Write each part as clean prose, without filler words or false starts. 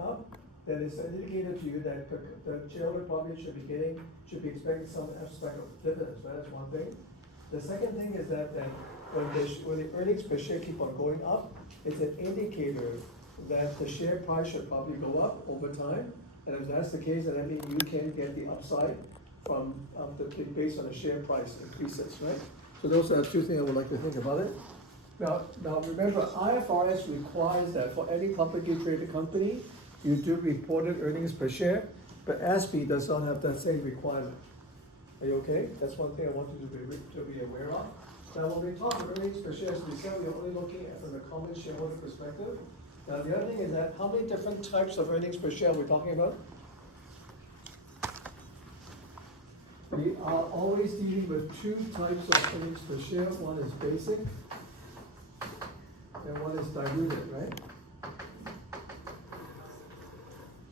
up, then it's an indicator to you that the shareholder probably should be expecting some aspect of dividends, right? That's one thing. The second thing is that when the earnings per share keep on going up, it's an indicator that the share price should probably go up over time. And if that's the case, then that means you can get the upside from based on the share price increases, right? So those are two things I would like to think about it. Now remember, IFRS requires that for any publicly traded company, you do reported earnings per share, but ASPE does not have that same requirement. Are you okay? That's one thing I want you to be aware of. Now, when we talk about earnings per share, as we said, we're only looking at from the common shareholder perspective. Now, the other thing is that how many different types of earnings per share are we talking about? We are always dealing with two types of earnings per share. One is basic, and one is diluted, right?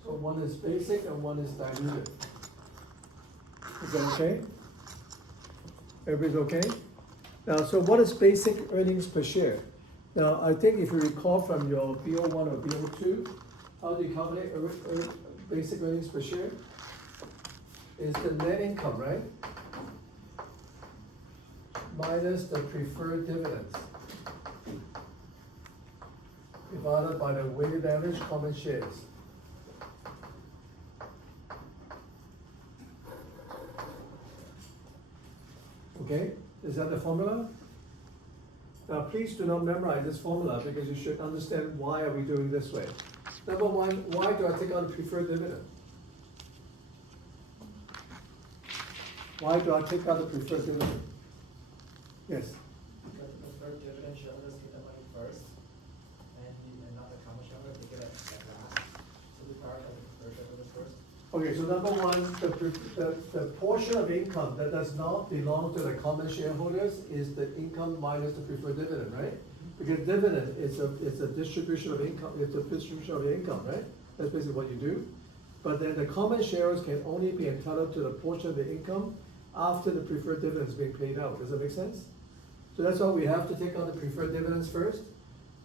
So one is basic and one is diluted. Is that okay? Everybody's okay? Now, so what is basic earnings per share? Now, I think if you recall from your BO1 or BO2, how do you calculate basic earnings per share? Is the net income, right? Minus the preferred dividends divided by the weighted average common shares. Okay, is that the formula? Now, please do not memorize this formula because you should understand why are we doing this way. Number one, why do I take out the preferred dividend? Why do I take out the preferred dividend? Yes? Because the preferred dividend shareholders get the money first, and not the common shareholders, they get it at last. So we prioritize the preferred shareholders first. Okay, so number one, the portion of income that does not belong to the common shareholders is the income minus the preferred dividend, right? Because dividend is a distribution of income, it's a distribution of income, right? That's basically what you do. But then the common shareholders can only be entitled to the portion of the income after the preferred dividends being paid out. Does that make sense? So that's why we have to take on the preferred dividends first,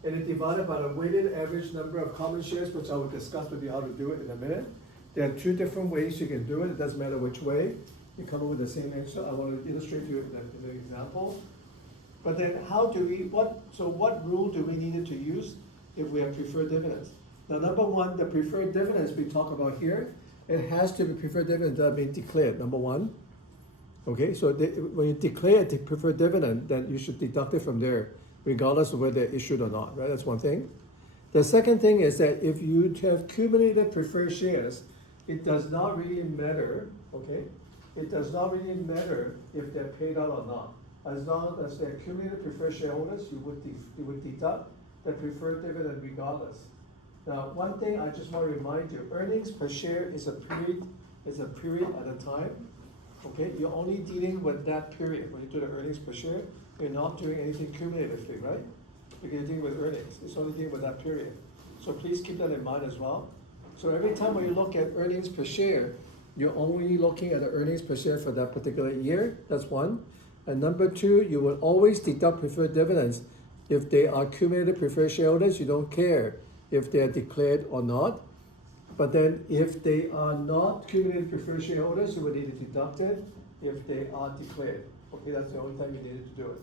and then divided by the weighted average number of common shares, which I will discuss with you how to do it in a minute. There are two different ways you can do it. It doesn't matter which way. You come up with the same answer. I want to illustrate to you in an example. But then what rule do we need to use if we have preferred dividends? Now, number one, the preferred dividends we talk about here, it has to be preferred dividends that have been declared, number one. Okay, so when you declare the preferred dividend, then you should deduct it from there, regardless of whether they're issued or not, right? That's one thing. The second thing is that if you have accumulated preferred shares, it does not really matter, okay? It does not really matter if they're paid out or not. As long as they're accumulated preferred shareholders, you would deduct the preferred dividend regardless. Now, one thing I just want to remind you, earnings per share is a period at a time. Okay, you're only dealing with that period. When you do the earnings per share, you're not doing anything cumulatively, right? Because you're dealing with earnings. It's only dealing with that period. So please keep that in mind as well. So every time when you look at earnings per share, you're only looking at the earnings per share for that particular year. That's one. And number two, you will always deduct preferred dividends. If they are accumulated preferred shareholders, you don't care if they are declared or not. But then if they are not accumulated preferred shareholders, you would need to deduct it if they are declared. Okay, that's the only time you needed to do it.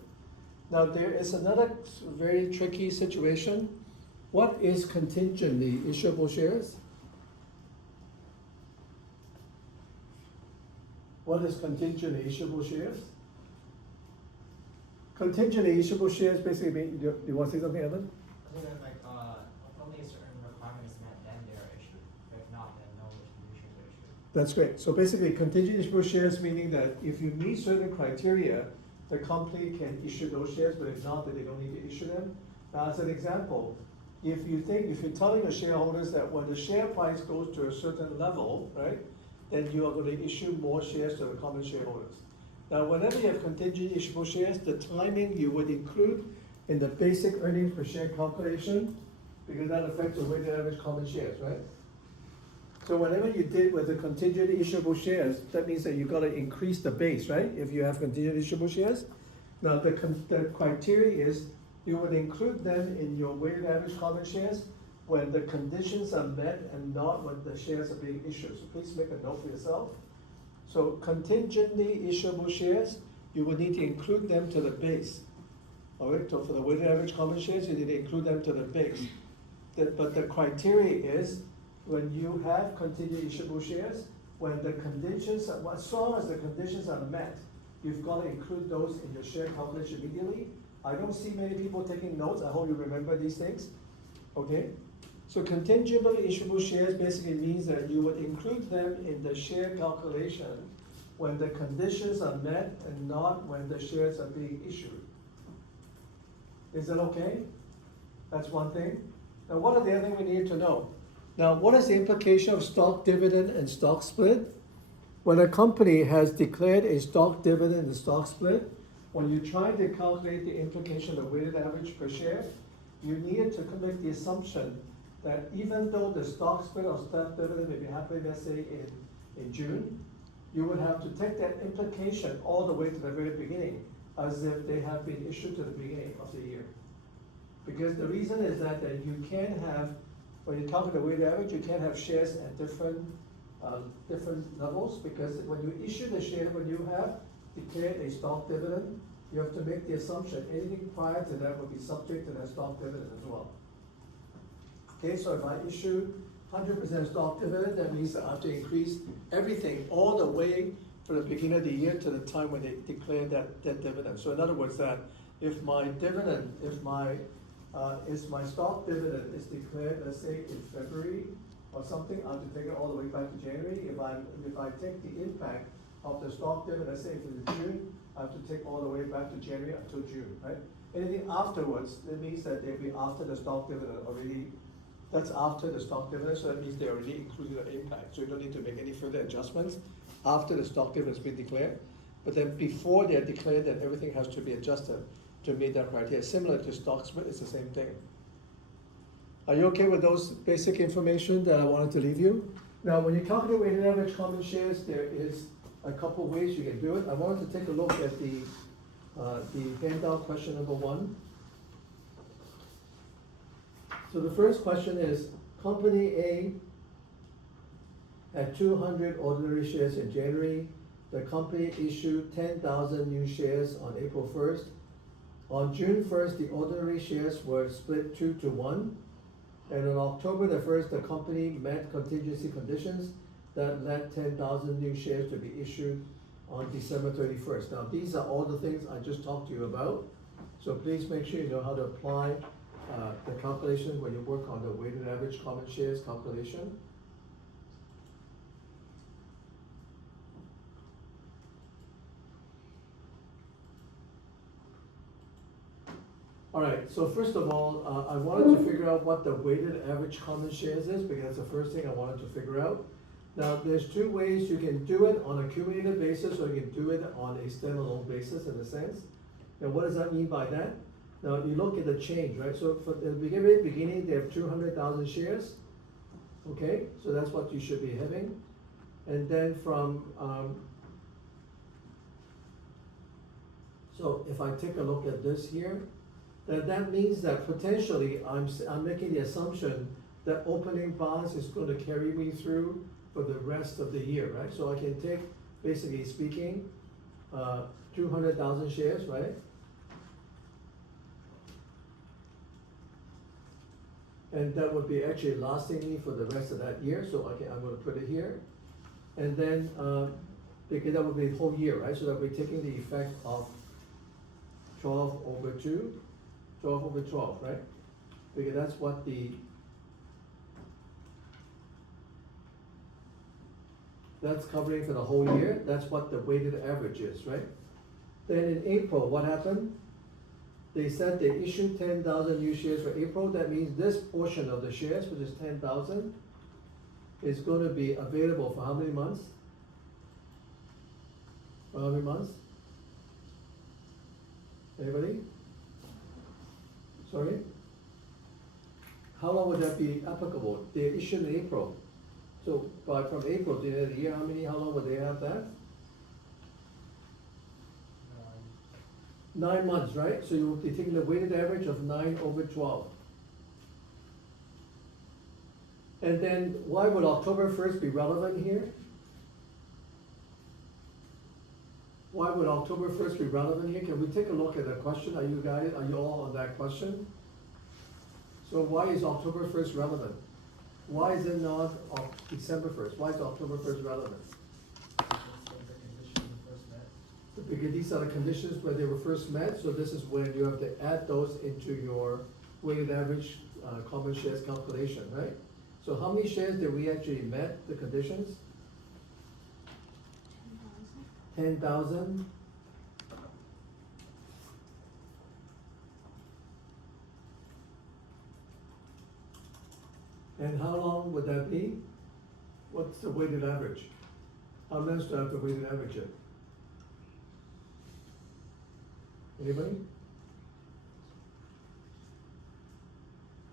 Now there is another very tricky situation. What is contingently issuable shares? What is contingently issuable shares? Contingently issuable shares basically mean, do you want to say something, Evan? Other than only a certain requirement is met, then they are issued. If not, then no distributions are issued. That's great. So basically, contingent issuable shares meaning that if you meet certain criteria, the company can issue those shares, but if not, then they don't need to issue them. Now, as an example, if you're telling your shareholders that when the share price goes to a certain level, right, then you are going to issue more shares to the common shareholders. Now, whenever you have contingent issuable shares, the timing you would include in the basic earnings per share calculation, because that affects the weighted average common shares, right? So whenever you did with the contingent issuable shares, that means that you got to increase the base, right? If you have contingent issuable shares. Now the criteria is you would include them in your weighted average common shares, when the conditions are met and not when the shares are being issued. So please make a note for yourself. So contingently issuable shares, you will need to include them to the base. All right, so for the weighted average common shares, you need to include them to the base. But the criteria is, when you have contingent issuable shares, when the conditions, as long as the conditions are met, you've got to include those in your share calculation immediately. I don't see many people taking notes, I hope you remember these things, okay? So contingently issuable shares basically means that you would include them in the share calculation when the conditions are met and not when the shares are being issued. Is that okay? That's one thing. Now, what are the other things we need to know? Now, what is the implication of stock dividend and stock split? When a company has declared a stock dividend and stock split, when you try to calculate the implication of weighted average per share, you need to make the assumption that even though the stock split or stock dividend may be happening, let's say in June, you would have to take that implication all the way to the very beginning, as if they have been issued to the beginning of the year. Because the reason is that you can have, when you calculate the weighted average, you can have shares at different levels, because when you issue the share, when you have declared a stock dividend, you have to make the assumption anything prior to that will be subject to that stock dividend as well. Okay, so if I issue 100% stock dividend, that means that I have to increase everything all the way from the beginning of the year to the time when they declare that dividend. So in other words, that if my dividend, if my stock dividend is declared, let's say in February or something, I have to take it all the way back to January. If I take the impact of the stock dividend, let's say if it's June, I have to take all the way back to January until June, right? Anything afterwards, that means that they'll be after the stock dividend already. That's after the stock dividend, so that means they already included the impact. So you don't need to make any further adjustments after the stock dividend has been declared. But then before they're declared, then everything has to be adjusted to meet that criteria. Similar to stock split, it's the same thing. Are you okay with those basic information that I wanted to leave you? Now, when you calculate weighted average common shares, there is a couple ways you can do it. I wanted to take a look at the handout question number 1. So the first question is, Company A had 200 ordinary shares in January. The company issued 10,000 new shares on April 1st. On June 1st, the ordinary shares were split 2-to-1. And on October the 1st, the company met contingency conditions that led 10,000 new shares to be issued on December 31st. Now, these are all the things I just talked to you about. So please make sure you know how to apply the calculation when you work on the weighted average common shares calculation. All right, so first of all, I wanted to figure out what the weighted average common shares is, because that's the first thing I wanted to figure out. Now, there's 2 ways you can do it: on a cumulative basis, or you can do it on a standalone basis, in a sense. Now, what does that mean by that? Now, you look at the change, right? So for the very beginning, they have 200,000 shares. Okay, so that's what you should be having. And then from, so if I take a look at this here, that means that potentially I'm making the assumption that opening balance is going to carry me through for the rest of the year, right? So I can take, basically speaking, 200,000 shares, right? And that would be actually lasting me for the rest of that year, so I'm going to put it here. And then, because that would be the whole year, right? So that we're taking the effect of 12/2, 12/12, right? Because that's what that's covering for the whole year. That's what the weighted average is, right? Then in April, what happened? They said they issued 10,000 new shares for April. That means this portion of the shares, which is 10,000, is going to be available for how many months? For how many months? Anybody? Sorry? How long would that be applicable? They issued in April. So from April to the end of the year, how long would they have that? 9 months, right? So you will be taking the weighted average of 9/12. And then why would October first be relevant here? Why would October first be relevant here? Can we take a look at the question? Are you all on that question? So why is October first relevant? Why is it not December first? Why is October first relevant? Because these are the conditions where they were first met, so this is when you have to add those into your weighted average common shares calculation, right? So how many shares did we actually met the conditions? 10,000. And how long would that be? What's the weighted average? How much do I have to weighted average it? Anybody?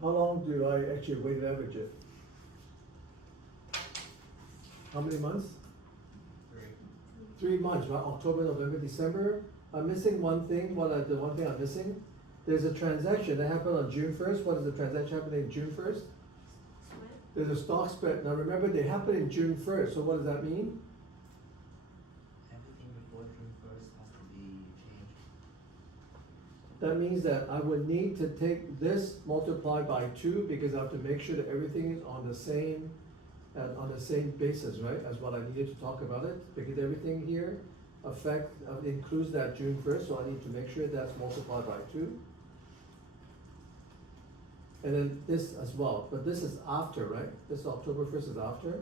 How long do I actually weighted average it? How many months? 3 months, right? October, November, December. I'm missing one thing. The one thing I'm missing? There's a transaction that happened on June first. What is the transaction happening June first? There's a stock split. Now remember, they happened in June first, so what does that mean? Everything before June first has to be changed. That means that I would need to take this multiplied by 2 because I have to make sure that everything is on the same basis, right? As what I needed to talk about it, because everything here includes that June first, so I need to make sure that's multiplied by 2. And then this as well, but this is after, right? This October first is after.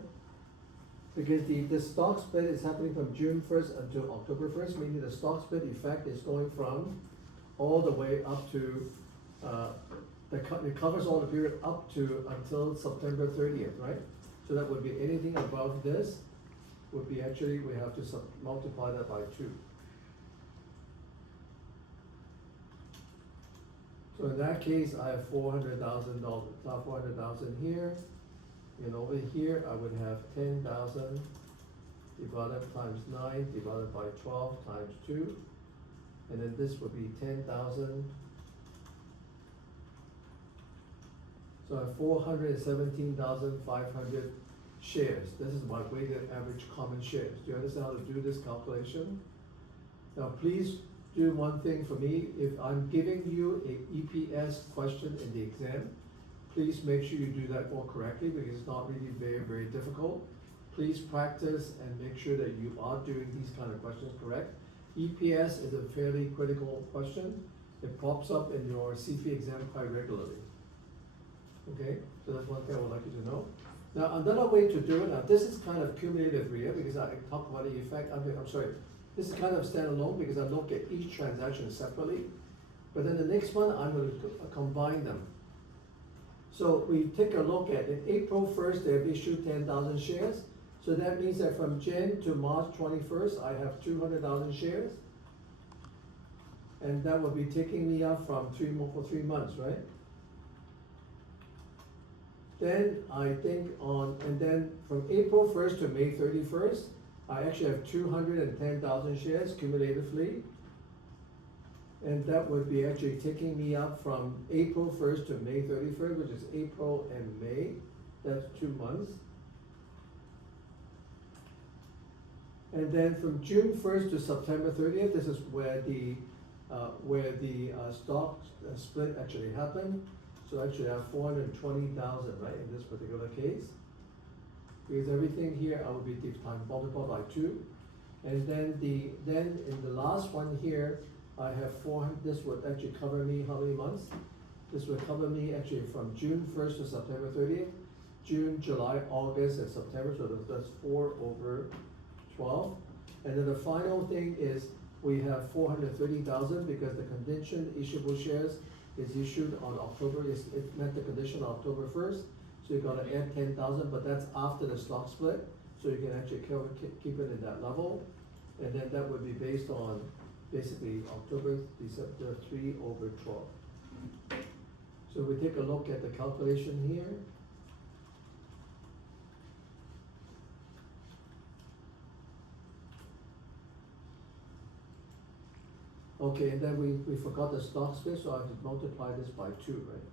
Because the stock split is happening from June first until October first, meaning the stock split effect is going from all the way up to, it covers all the period up to until September 30th, right? So that would be anything above this would be actually, we have to multiply that by 2. So in that case, I have $400,000, $400,000 here, and over here, I would have 10,000 divided times 9 divided by 12 times 2, and then this would be 10,000. So I have 417,500 shares. This is my weighted average common shares. Do you understand how to do this calculation? Now please do one thing for me. If I'm giving you a EPS question in the exam, please make sure you do that more correctly because it's not really very, very difficult. Please practice and make sure that you are doing these kind of questions correct. EPS is a fairly critical question. It pops up in your CP exam quite regularly. Okay, so that's one thing I would like you to know. Now another way to do it, now this is kind of cumulative here because I talk about the effect, I'm sorry, this is kind of standalone because I look at each transaction separately. But then the next one, I'm going to combine them. So we take a look at, in April 1st, they have issued 10,000 shares. So that means that from Jan to March 21st, I have 200,000 shares. And that will be taking me up from for 3 months, right? Then I think and then from April 1st to May 31st, I actually have 210,000 shares cumulatively. And that would be actually taking me up from April 1st to May 31st, which is April and May. That's 2 months. And then from June 1st to September 30th, this is where the stock split actually happened. So actually I have 420,000, right, in this particular case. Because everything here I would be multiplied by 2. And then in the last one here, I have 400, this would actually cover me how many months? This would cover me actually from June 1st to September 30th, June, July, August, and September, so that's 4 over 12. And then the final thing is we have 430,000 because the contingent issuable shares is issued on it met the condition on October 1st. So you gotta add 10,000, but that's after the stock split. So you can actually keep it in that level. And then that would be based on basically October, December 3 over 12. So we take a look at the calculation here. Okay, and then we forgot the stock split, so I have to multiply this by 2, right?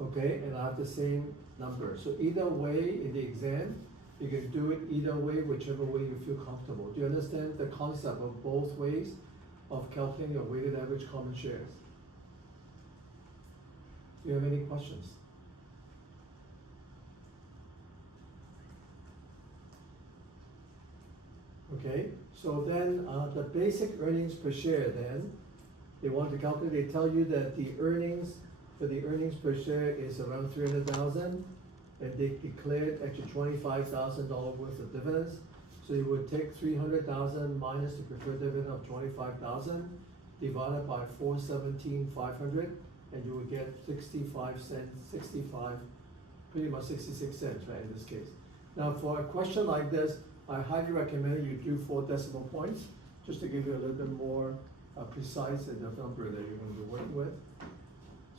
okay, and I have the same number. So either way in the exam, you can do it either way, whichever way you feel comfortable. Do you understand the concept of both ways of calculating your weighted average common shares? Do you have any questions? Okay, so then, the basic earnings per share then, they want to calculate, they tell you that the earnings, for the earnings per share is around 300,000, and they declared actually $25,000 worth of dividends. So you would take 300,000 minus the preferred dividend of 25,000, divided by 417,500, and you would get 65 cents, pretty much 66 cents, right, in this case. Now, for a question like this, I highly recommend you do 4 decimal points, just to give you a little bit more precise in the number that you're going to be working with.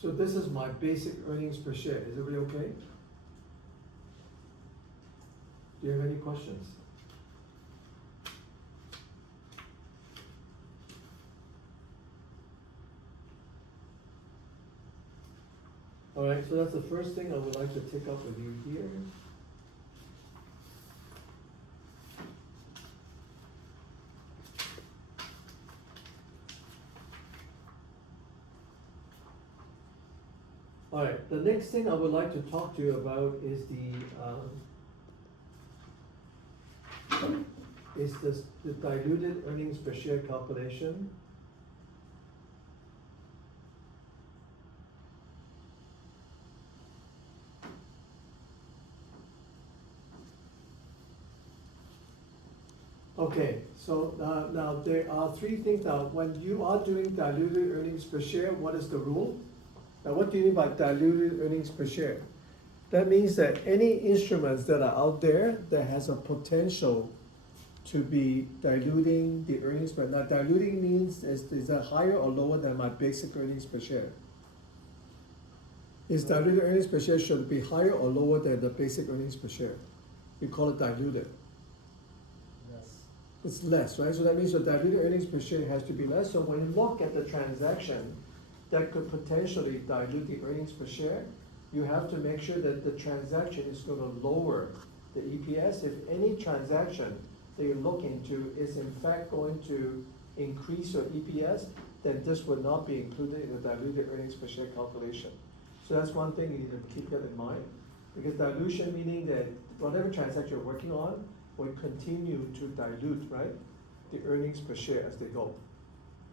So this is my basic earnings per share. Is everybody okay? Do you have any questions? All right, so that's the first thing I would like to take up with you here. All right, the next thing I would like to talk to you about is the diluted earnings per share calculation. Okay, so now there are 3 things. Now, when you are doing diluted earnings per share, what is the rule? Now, what do you mean by diluted earnings per share? That means that any instruments that are out there that has a potential to be diluting the earnings per, now diluting means is that higher or lower than my basic earnings per share? Is diluted earnings per share should be higher or lower than the basic earnings per share? We call it diluted. It's less, right? So that means the diluted earnings per share has to be less. So when you look at the transaction that could potentially dilute the earnings per share, you have to make sure that the transaction is going to lower the EPS. If any transaction that you look into is in fact going to increase your EPS, then this would not be included in the diluted earnings per share calculation. So that's one thing you need to keep that in mind. Because dilution meaning that whatever transaction you're working on will continue to dilute, right, the earnings per share as they go.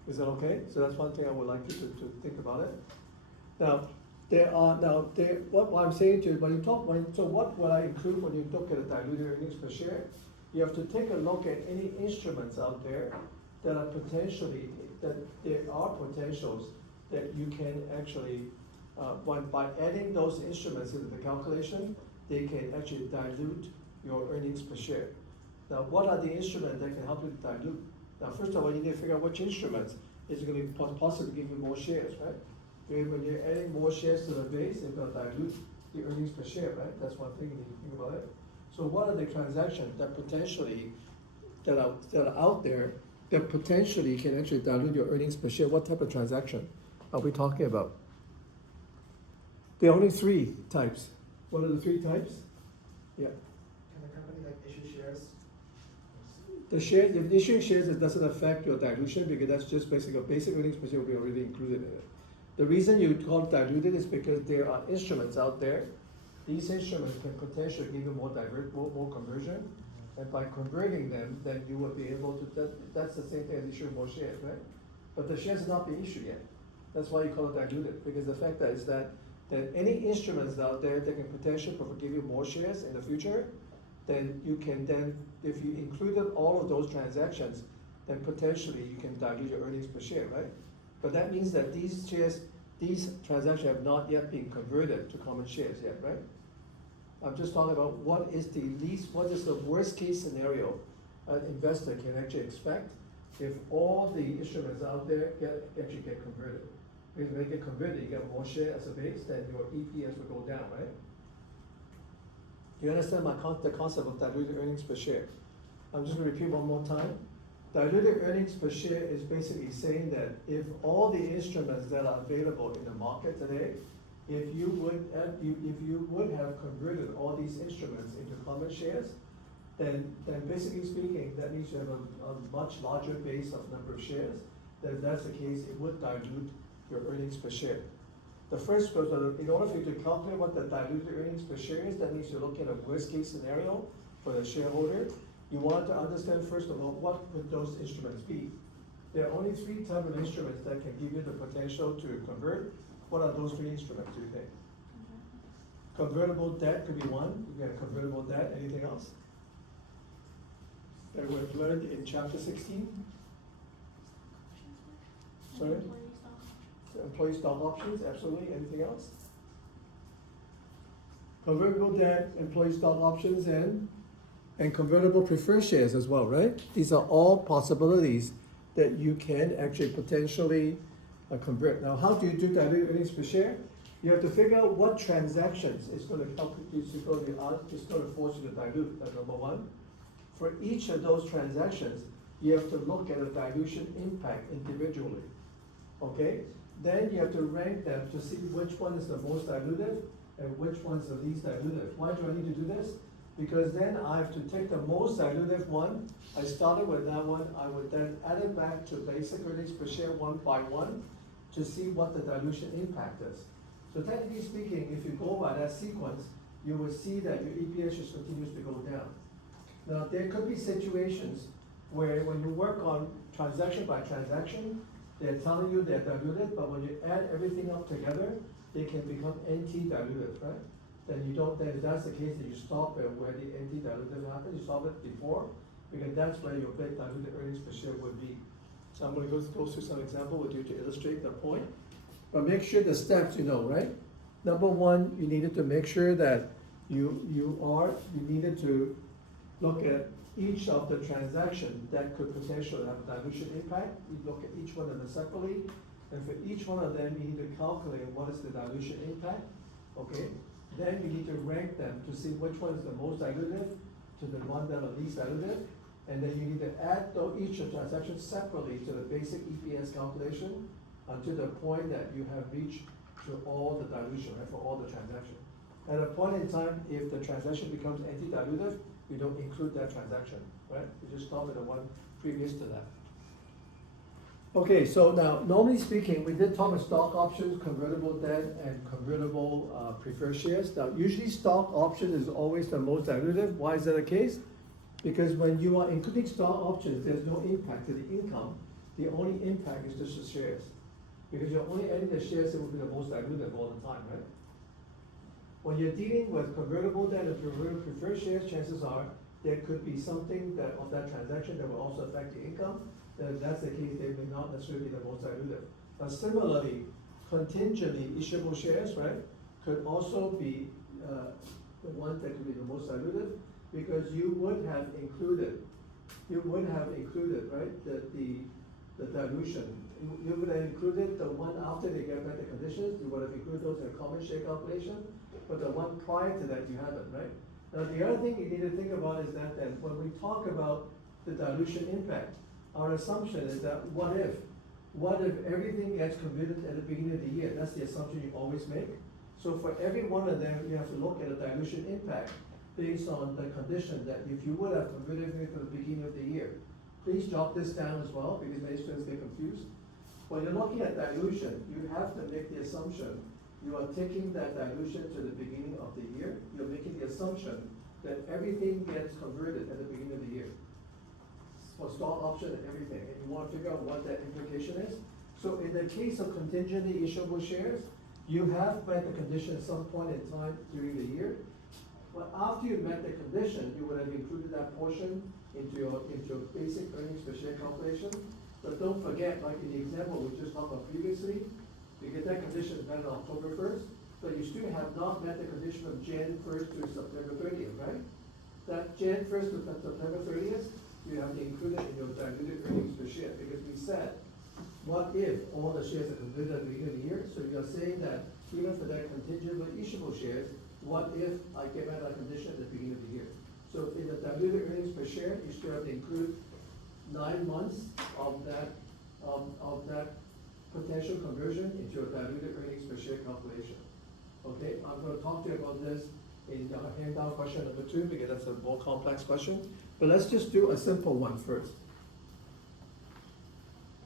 Is that okay? So that's one thing I would like you to think about it. Now, what I'm saying to you, so what will I include when you look at a diluted earnings per share? You have to take a look at any instruments out there that are potentially, that there are potentials that you can actually, by adding those instruments into the calculation, they can actually dilute your earnings per share. Now, what are the instruments that can help you dilute? Now, first of all, you need to figure out which instruments is going to possibly give you more shares, right? When you're adding more shares to the base, it's going to dilute the earnings per share, right? That's one thing you need to think about it. So what are the transactions that potentially, that are out there that potentially can actually dilute your earnings per share? What type of transaction are we talking about? There are only 3 types. What are the 3 types? Yeah. Can the company like issue shares? The shares, if issuing shares, it doesn't affect your dilution because that's just basically a basic earnings per share will be already included in it. The reason you call it diluted is because there are instruments out there. These instruments can potentially give you more conversion, and by converting them, then you will be able to, that's the same thing as issuing more shares, right? But the shares have not been issued yet. That's why you call it diluted, because the fact that is that any instruments out there that can potentially give you more shares in the future, then you can then, if you included all of those transactions, then potentially you can dilute your earnings per share, right? But that means that these shares, these transactions have not yet been converted to common shares yet, right? I'm just talking about what is the worst case scenario an investor can actually expect if all the instruments out there actually get converted. Because when they get converted, you get more share as a base, then your EPS will go down, right? Do you understand the concept of diluted earnings per share? I'm just going to repeat one more time. Diluted earnings per share is basically saying that if all the instruments that are available in the market today if you would have converted all these instruments into common shares, then basically speaking, that means you have a much larger base of number of shares. Then if that's the case, it would dilute your earnings per share. The first, in order for you to calculate what the diluted earnings per share is, that means you're looking at a worst case scenario for the shareholder. You want to understand first of all, what would those instruments be? There are only three types of instruments that can give you the potential to convert. What are those three instruments, do you think? Convertible debt could be one. You got convertible debt. Anything else that we've learned in chapter 16? Sorry? Employee stock options, absolutely. Anything else? Convertible debt, employee stock options, and convertible preferred shares as well, right? These are all possibilities that you can actually potentially convert. Now, how do you do diluted earnings per share? You have to figure out what transactions is going to help, it's going to force you to dilute. That's number one. For each of those transactions, you have to look at a dilution impact individually. Okay? Then you have to rank them to see which one is the most dilutive and which one's the least dilutive. Why do I need to do this? Because then I have to take the most dilutive one. I started with that one. I would then add it back to basic earnings per share one by one to see what the dilution impact is. So technically speaking, if you go by that sequence, you will see that your EPS just continues to go down. Now, there could be situations where when you work on transaction by transaction, they're telling you they're diluted, but when you add everything up together, they can become NT-diluted, right? Then you don't, then if that's the case, then you stop at where the NT-diluted happens, you stop it before, because that's where your big diluted earnings per share would be. So I'm gonna go through some example with you to illustrate the point. But make sure the steps you know, right? Number one, you needed to make sure that you needed to look at each of the transactions that could potentially have a dilution impact. You look at each one of them separately, and for each one of them, you need to calculate what is the dilution impact, okay? Then you need to rank them to see which one is the most dilutive to the one that are least dilutive, and then you need to add each of the transactions separately to the basic EPS calculation until the point that you have reached to all the dilution, right, for all the transactions. At a point in time, if the transaction becomes anti-dilutive, you don't include that transaction, right? You just start with the one previous to that. Okay, so now, normally speaking, we did talk about stock options, convertible debt, and convertible preferred shares. Now, usually stock option is always the most dilutive. Why is that the case? Because when you are including stock options, there's no impact to the income. The only impact is just the shares. Because you're only adding the shares that will be the most dilutive all the time, right? When you're dealing with convertible debt and convertible preferred shares, chances are there could be something that of that transaction that will also affect the income. Then if that's the case, they may not necessarily be the most dilutive. But similarly, contingently issuable shares, right, could also be the one that could be the most dilutive, because you would have included, right, the dilution. You would have included the one after they get back the conditions. You would have included those in a common share calculation. But the one prior to that, you haven't, right? Now, the other thing you need to think about is that when we talk about the dilution impact, our assumption is that what if everything gets converted at the beginning of the year? That's the assumption you always make. So for every one of them, you have to look at a dilution impact based on the condition that if you would have converted everything from the beginning of the year. Please jot this down as well, because many students get confused. When you're looking at dilution, you have to make the assumption you are taking that dilution to the beginning of the year. You're making the assumption that everything gets converted at the beginning of the year. For stock option and everything, and you want to figure out what that implication is. So in the case of contingently issuable shares, you have met the condition at some point in time during the year. But after you met the condition, you would have included that portion into your basic earnings per share calculation. But don't forget, like in the example we just talked about previously, because that condition is met on October 1st, but you still have not met the condition of Jan 1st to September 30th, right? That Jan 1st to September 30th, you have to include it in your diluted earnings per share, because we said, what if all the shares are converted at the beginning of the year? So you're saying that even for that contingently issuable shares, what if I get out of condition at the beginning of the year? So in the diluted earnings per share, you still have to include 9 months of that potential conversion into your diluted earnings per share calculation. Okay, I'm gonna talk to you about this in handout question number 2, because that's a more complex question. But let's just do a simple one first.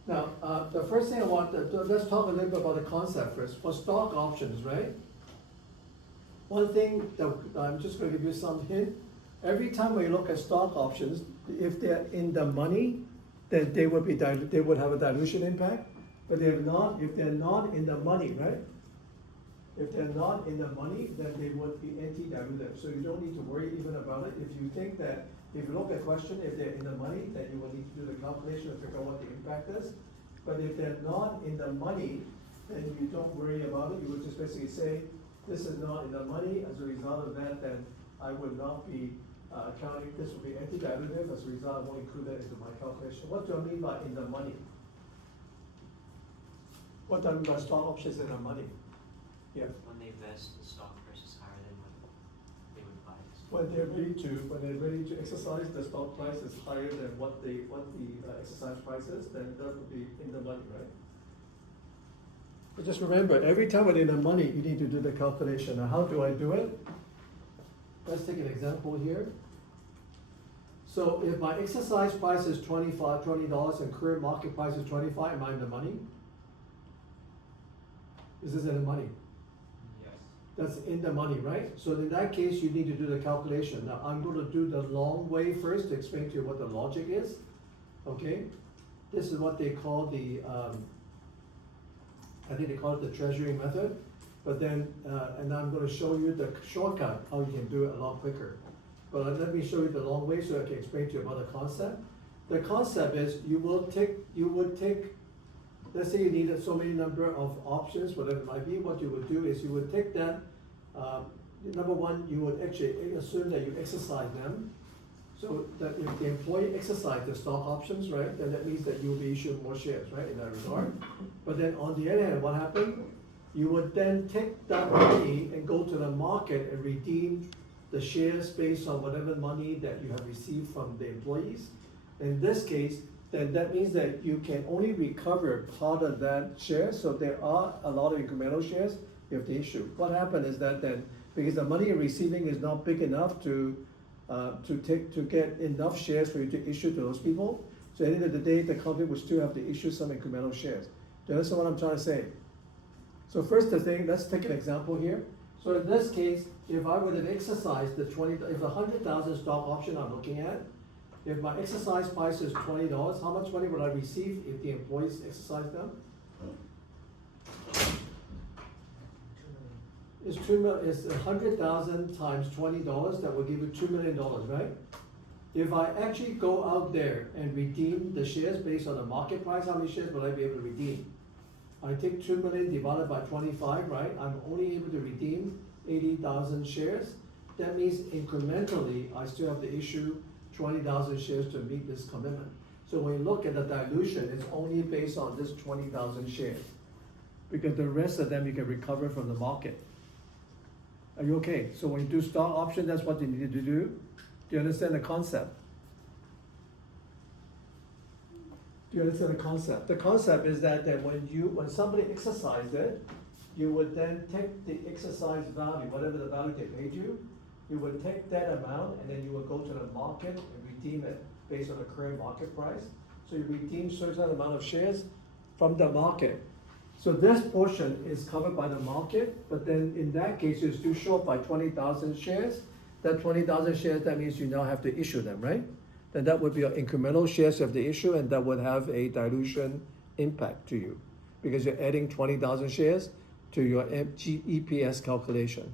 Now, the first thing I want let's talk a little bit about the concept first. For stock options, right? One thing that I'm just gonna give you some hint. Every time we look at stock options, if they're in the money, then they would have a dilution impact. But if they're not in the money, right? If they're not in the money, then they would be anti-dilutive. So you don't need to worry even about it. If you think that, if you look at question, if they're in the money, then you will need to do the calculation and figure out what the impact is. But if they're not in the money, then you don't worry about it. You would just basically say, this is not in the money. As a result of that, then I would not be counting, this will be anti-dilutive. As a result, I won't include that into my calculation. What do I mean by in the money? What do I mean by stock options in the money? Yeah. When they vest, the stock price is higher than what they would buy. When they're ready to exercise, the stock price is higher than what the exercise price is, then that would be in the money, right? But just remember, every time we're in the money, you need to do the calculation. Now, how do I do it? Let's take an example here. So if my exercise price is $20 and current market price is 25, am I in the money? Is this in the money? Yes. That's in the money, right? So in that case, you need to do the calculation. Now, I'm going to do the long way first to explain to you what the logic is, okay? This is what they call the, I think they call it the treasury method. But then, and I'm going to show you the shortcut, how you can do it a lot quicker. But let me show you the long way so I can explain to you about the concept. The concept is you would take, let's say you needed so many number of options, whatever it might be, what you would do is you would take that, number one, you would actually assume that you exercise them. So that if the employee exercise the stock options, right, then that means that you'll be issued more shares, right, in that regard. But then on the other hand, what happened? You would then take that money and go to the market and redeem the shares based on whatever money that you have received from the employees. In this case, then that means that you can only recover part of that share, so there are a lot of incremental shares you have to issue. What happened is that then, because the money you're receiving is not big enough to get enough shares for you to issue to those people, so at the end of the day, the company will still have to issue some incremental shares. Do you understand what I'm trying to say? So first the thing, let's take an example here. So in this case, if I would have exercised the 100,000 stock option I'm looking at, if my exercise price is $20, how much money would I receive if the employees exercise them? It's it's 100,000 times $20, that will give you $2 million, right? If I actually go out there and redeem the shares based on the market price, how many shares will I be able to redeem? I take 2 million divided by 25, right? I'm only able to redeem 80,000 shares. That means incrementally, I still have to issue 20,000 shares to meet this commitment. So when you look at the dilution, it's only based on this 20,000 shares, because the rest of them you can recover from the market. Are you okay? So when you do stock option, that's what you need to do. Do you understand the concept? Do you understand the concept? The concept is that when somebody exercised it, you would then take the exercise value, whatever the value they paid you would take that amount and then you would go to the market and redeem it based on the current market price. So you redeem certain amount of shares from the market. So this portion is covered by the market, but then in that case, you're still short by 20,000 shares. That 20,000 shares, that means you now have to issue them, right? Then that would be your incremental shares you have to issue, and that would have a dilution impact to you, because you're adding 20,000 shares to your EPS calculation.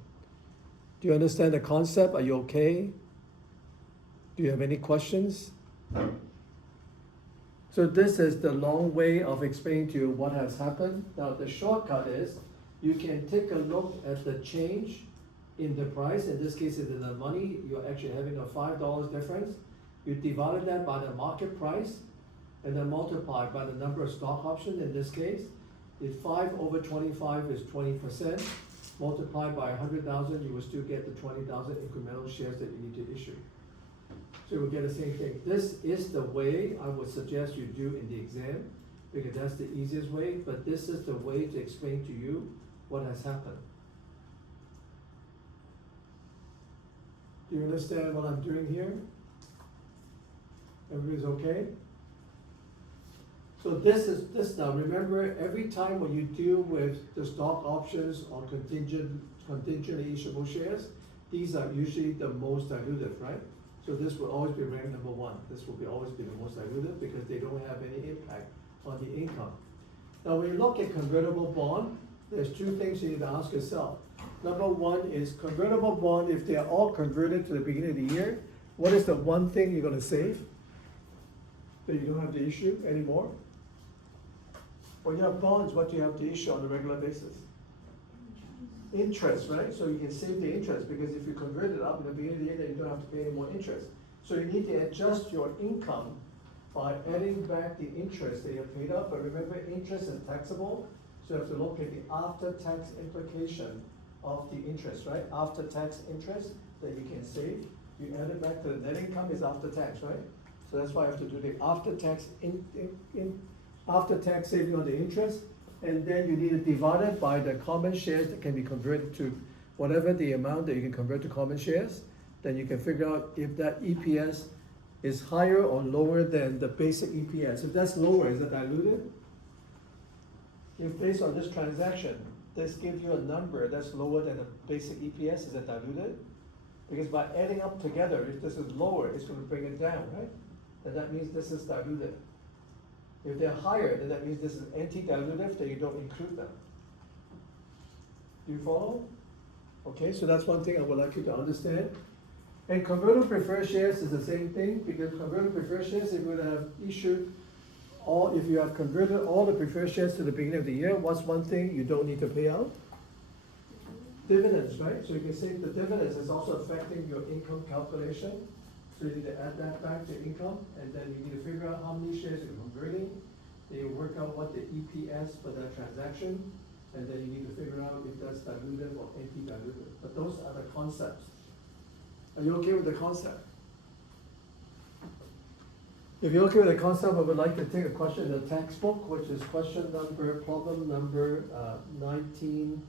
Do you understand the concept? Are you okay? Do you have any questions? So this is the long way of explaining to you what has happened. Now the shortcut is, you can take a look at the change in the price. In this case, it's in the money. You're actually having a $5 difference. You divided that by the market price and then multiply by the number of stock options. In this case, if 5 over 25 is 20%, multiplied by 100,000, you will still get the 20,000 incremental shares that you need to issue. So you will get the same thing. This is the way I would suggest you do in the exam, because that's the easiest way, but this is the way to explain to you what has happened. Do you understand what I'm doing here? Everybody's okay? So this now, remember, every time when you deal with the stock options or contingently issuable shares, these are usually the most dilutive, right? So this will always be ranked number one. This will always be the most dilutive because they don't have any impact on the income. Now, when you look at convertible bond, there's two things you need to ask yourself. Number one is convertible bond, if they are all converted to the beginning of the year, what is the one thing you're gonna save? That you don't have to issue anymore? When you have bonds, what do you have to issue on a regular basis? Interest, right? So you can save the interest, because if you convert it up in the beginning of the year, then you don't have to pay any more interest. So you need to adjust your income by adding back the interest that you have paid up, but remember, interest is taxable, so you have to look at the after-tax implication of the interest, right? After-tax interest that you can save, you add it back to the net income is after tax, right? So that's why you have to do the after-tax after-tax saving on the interest, and then you need to divide it by the common shares that can be converted to whatever the amount that you can convert to common shares. Then you can figure out if that EPS is higher or lower than the basic EPS. If that's lower, is it diluted? If based on this transaction, this gives you a number that's lower than the basic EPS, is it diluted? Because by adding up together, if this is lower, it's gonna bring it down, right? And that means this is diluted. If they're higher, then that means this is anti-dilutive, that you don't include them. Do you follow? Okay, so that's one thing I would like you to understand. And convertible preferred shares is the same thing, because convertible preferred shares, if you would have issued if you have converted all the preferred shares to the beginning of the year, what's one thing you don't need to pay out? Dividends, right? So you can say the dividends is also affecting your income calculation. So you need to add that back to income, and then you need to figure out how many shares you're converting. Then you work out what the EPS for that transaction, and then you need to figure out if that's dilutive or anti-dilutive. But those are the concepts. Are you okay with the concept? If you're okay with the concept, I would like to take a question in the textbook, which is problem number 17.9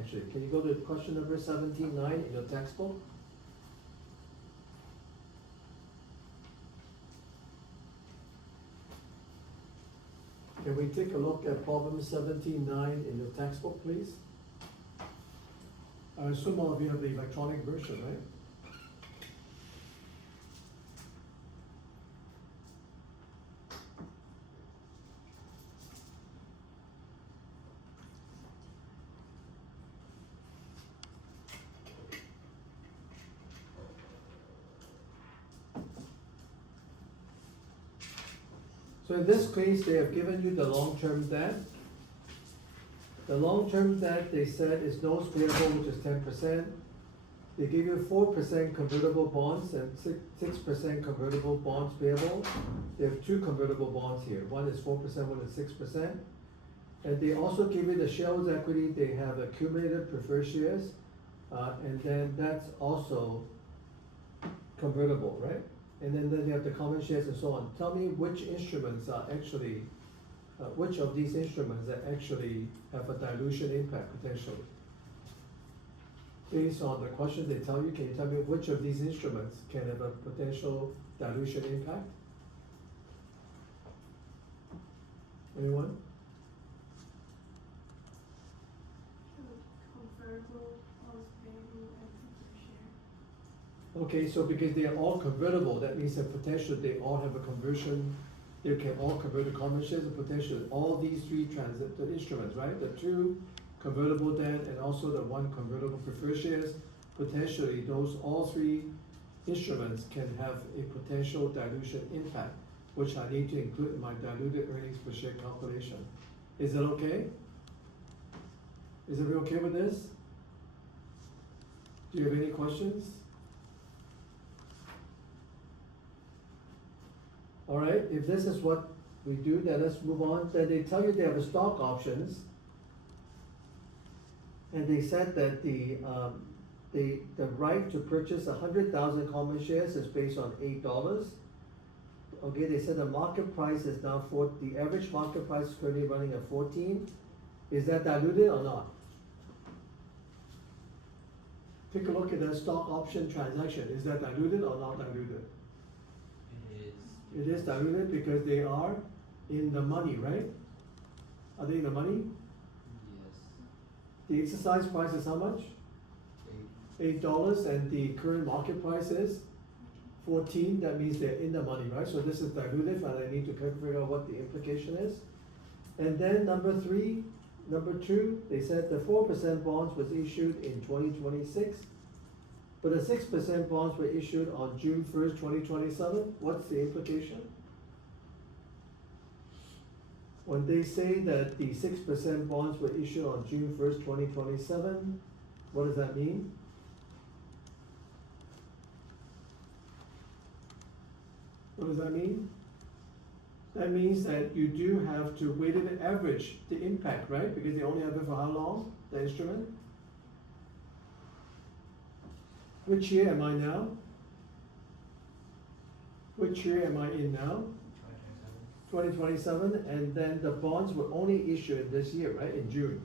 actually. Can you go to question number 17.9 in your textbook? Can we take a look at problem 17.9 in your textbook, please? I assume all of you have the electronic version, right? So in this case, they have given you the long-term debt. The long-term debt, they said, is notes payable, which is 10%. They give you 4% convertible bonds and 6% convertible bonds payable. They have two convertible bonds here. One is 4%, one is 6%. And they also give you the shareholders' equity. They have accumulated preferred shares, and then that's also convertible, right? And then you have the common shares and so on. Tell me which instruments are actually, which of these instruments that actually have a dilution impact potentially? Based on the question they tell you, can you tell me which of these instruments can have a potential dilution impact? Anyone? Convertible, bonds payable, and preferred share. Okay, so because they are all convertible, that means that potentially they all have a conversion, they can all convert to common shares, and potentially all these three the instruments, right? The two convertible debt and also the one convertible preferred shares, potentially all three instruments can have a potential dilution impact, which I need to include in my diluted earnings per share calculation. Is that okay? Is everybody okay with this? Do you have any questions? All right, if this is what we do, then let's move on. Then they tell you they have stock options. And they said that the right to purchase 100,000 common shares is based on $8. Okay, they said the market price is now the average market price is currently running at 14. Is that diluted or not? take a look at that stock option transaction, is that diluted or not diluted? It is. It is diluted because they are in the money, right? Are they in the money? Yes. The exercise price is how much? $8, and the current market price is 14, that means they're in the money, right? So this is dilutive, and I need to figure out what the implication is. And then number two, they said the 4% bonds was issued in 2026, but the 6% bonds were issued on June 1st, 2027. What's the implication? When they say that the 6% bonds were issued on June 1st, 2027, what does that mean? What does that mean? That means that you do have to weighted average the impact, right? Because they only have it for how long, the instrument? Which year am I now? Which year am I in now? 2027, and then the bonds were only issued this year, right, in June.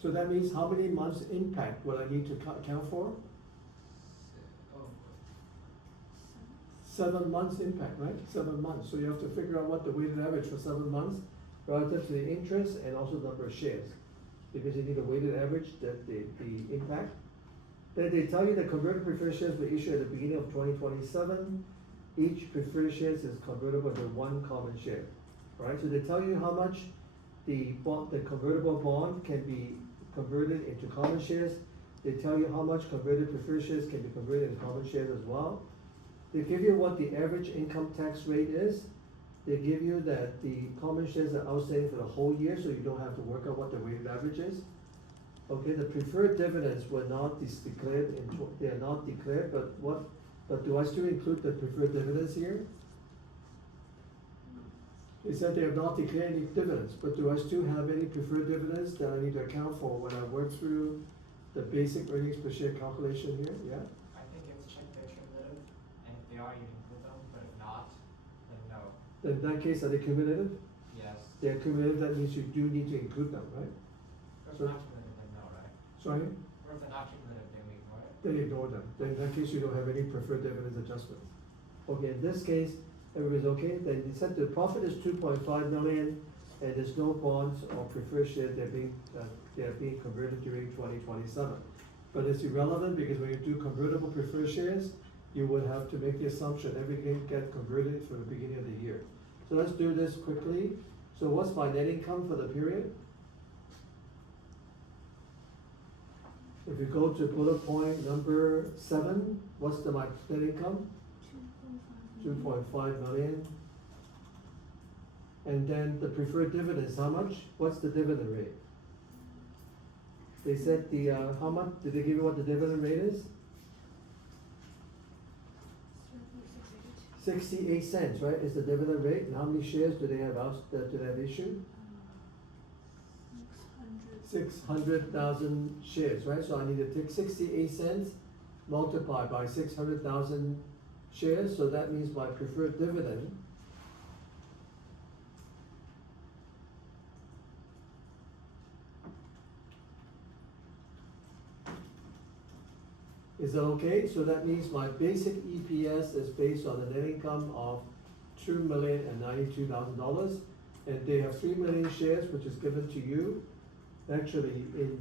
So that means how many months impact will I need to account for? 7 months impact, right? 7 months. So you have to figure out what the weighted average for 7 months relative to the interest and also the number of shares. Because you need a weighted average, the impact. Then they tell you the converted preferred shares were issued at the beginning of 2027. Each preferred shares is convertible to one common share. Right? So they tell you how much the convertible bond can be converted into common shares. They tell you how much converted preferred shares can be converted into common shares as well. They give you what the average income tax rate is. They give you that the common shares are outstanding for the whole year, so you don't have to work out what the weighted average is. Okay, the preferred dividends were not declared they are not declared, but do I still include the preferred dividends here? They said they have not declared any dividends, but do I still have any preferred dividends that I need to account for when I work through the basic earnings per share calculation here? Yeah? I think it's check they're cumulative, and if they are, you include them, but if not, then no. Then in that case, are they cumulative? Yes. They're cumulative, that means you do need to include them, right? If So- they're not cumulative, then no, right? Sorry? Or if they're not cumulative, then we ignore it. Then ignore them. Then in that case, you don't have any preferred dividends adjustment. Okay, in this case, everybody's okay, then they said the profit is 2.5 million, and there's no bonds or preferred shares that are being converted during 2027. But it's irrelevant because when you do convertible preferred shares, you would have to make the assumption everything get converted from the beginning of the year. So let's do this quickly. So what's my net income for the period? If you go to bullet point number 7, what's my net income? 2.5 million. And then the preferred dividend is how much? What's the dividend rate? They said how much, did they give you what the dividend rate is? 68 cents, right, is the dividend rate, and how many shares do they have issued? 600,000 shares, right, so I need to take 68 cents, multiply by 600,000 shares, so that means my preferred dividend is that okay? So that means my basic EPS is based on a net income of $2,092,000, and they have 3 million shares, which is given to you. Actually, in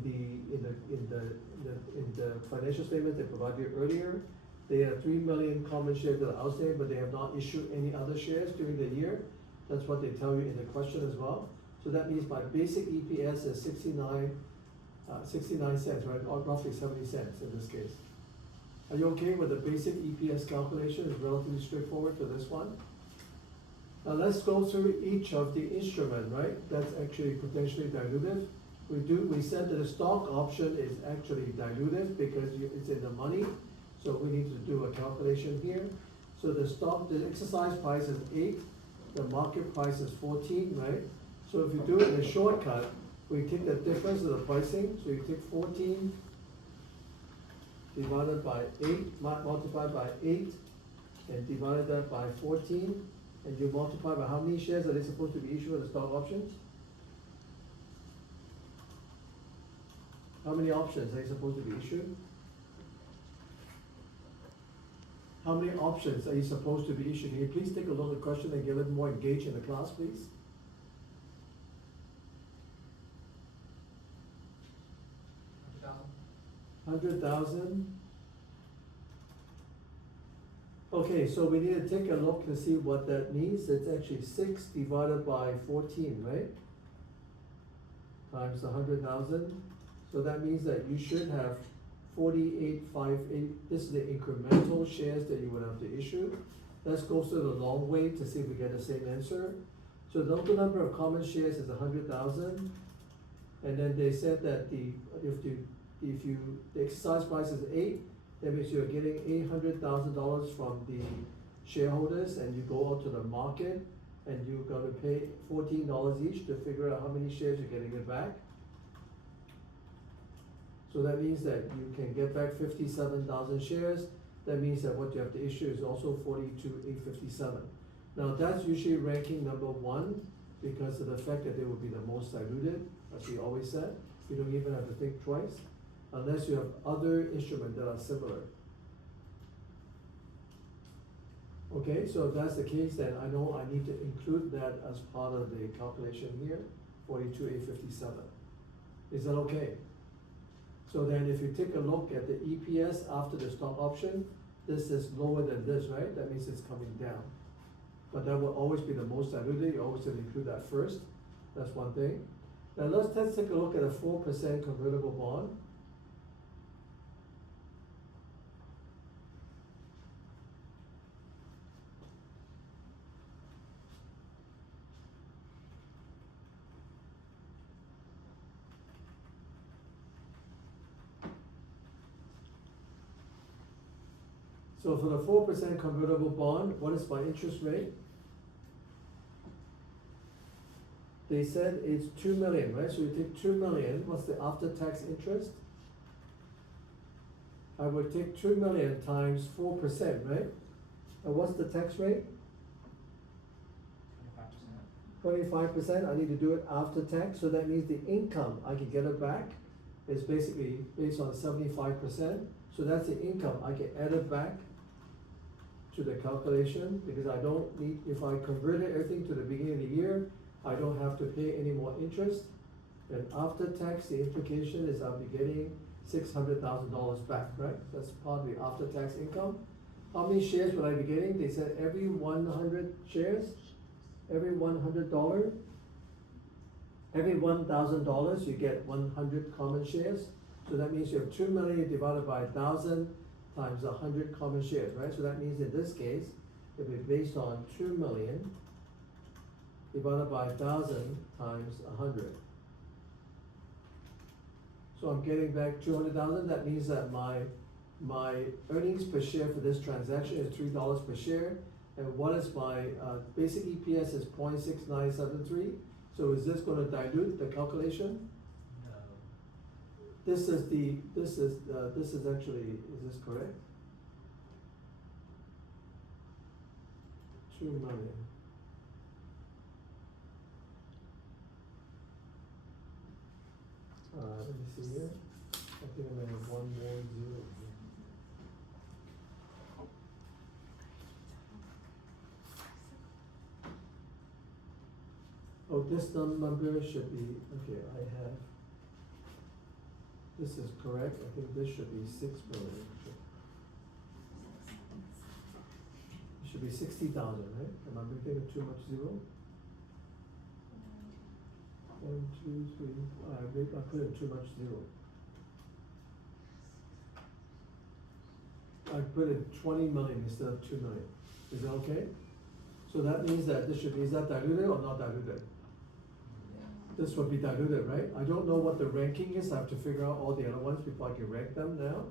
the financial statement they provided you earlier, they have 3 million common shares that are outstanding, but they have not issued any other shares during the year. That's what they tell you in the question as well. So that means my basic EPS is 69 cents, right, or roughly 70 cents in this case. Are you okay with the basic EPS calculation? It's relatively straightforward for this one. Now let's go through each of the instrument, right? That's actually potentially dilutive. We said that the stock option is actually dilutive because it's in the money. So we need to do a calculation here. So the exercise price is 8, the market price is 14, right? So if you do it in a shortcut, we take the difference of the pricing. So you take 14 divided by 8, multiplied by 8, and divided that by 14, and you multiply by how many shares are they supposed to be issued with the stock options? How many options are they supposed to be issued? how many options are you supposed to be issued? Can you please take a look at the question and get a little more engaged in the class, please? $100,000. Okay, so we need to take a look to see what that means. It's actually 6 divided by 14, right? Times 100,000. So that means that you should have 4858. This is the incremental shares that you would have to issue. Let's go through the long way to see if we get the same answer. So the total number of common shares is 100,000. And then they said that the exercise price is 8, that means you're getting $800,000 from the shareholders, and you go out to the market and you're gonna pay $14 each to figure out how many shares you're getting it back. So that means that you can get back 57,000 shares. That means that what you have to issue is also 42,857. Now that's usually ranking number 1 because of the fact that they will be the most diluted, as we always said. You don't even have to think twice, unless you have other instruments that are similar. Okay, so if that's the case, then I know I need to include that as part of the calculation here, 42,857. Is that okay? So then if you take a look at the EPS after the stock option, this is lower than this, right? That means it's coming down. But that will always be the most diluted. You always have to include that first. That's one thing. Now let's take a look at a 4% convertible bond. So for the 4% convertible bond, what is my interest rate? They said it's 2 million, right? So you take 2 million, what's the after-tax interest? I would take 2 million times 4%, right? And what's the tax rate? 25%. I need to do it after tax, so that means the income I can get it back is basically based on 75%. So that's the income. I can add it back to the calculation because I don't need, if I converted everything to the beginning of the year, I don't have to pay any more interest. And after tax, the implication is I'll be getting $600,000 back, right? That's part of the after tax income. How many shares will I be getting? They said every 100 shares, every $100, every $1,000 you get 100 common shares. So that means you have 2 million divided by 1,000 times 100 common shares, right? So that means in this case, it'll be based on 2 million divided by 1,000 times 100. So I'm getting back 200,000. That means that my earnings per share for this transaction is $3 per share. And what is my basic EPS is 0.6973. So is this going to dilute the calculation? This is actually, is this correct? 2 million. Let me see here. I think I may have one more zero. Oh, this number should be, okay, I have. This is correct. I think this should be 6 million. It should be 60,000, right? Am I making it too much zero? 1, 2, 3. I put in too much zero. I put in 20 million instead of 2 million. Is that okay? So that means that this should be, is that diluted or not diluted? This would be diluted, right? I don't know what the ranking is. I have to figure out all the other ones before I can rank them now.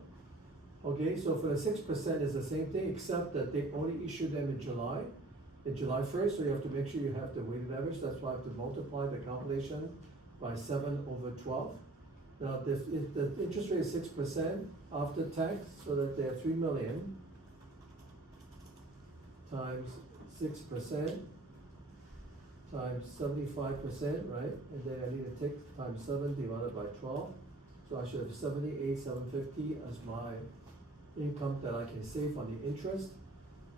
Okay, so for the 6% is the same thing, except that they only issued them in July 1st, so you have to make sure you have the weighted average. That's why I have to multiply the calculation by 7/12. Now, if the interest rate is 6% after tax, so that they have 3 million times 6% times 75%, right? And then I need to take times 7 divided by 12. So I should have 78,750 as my income that I can save on the interest.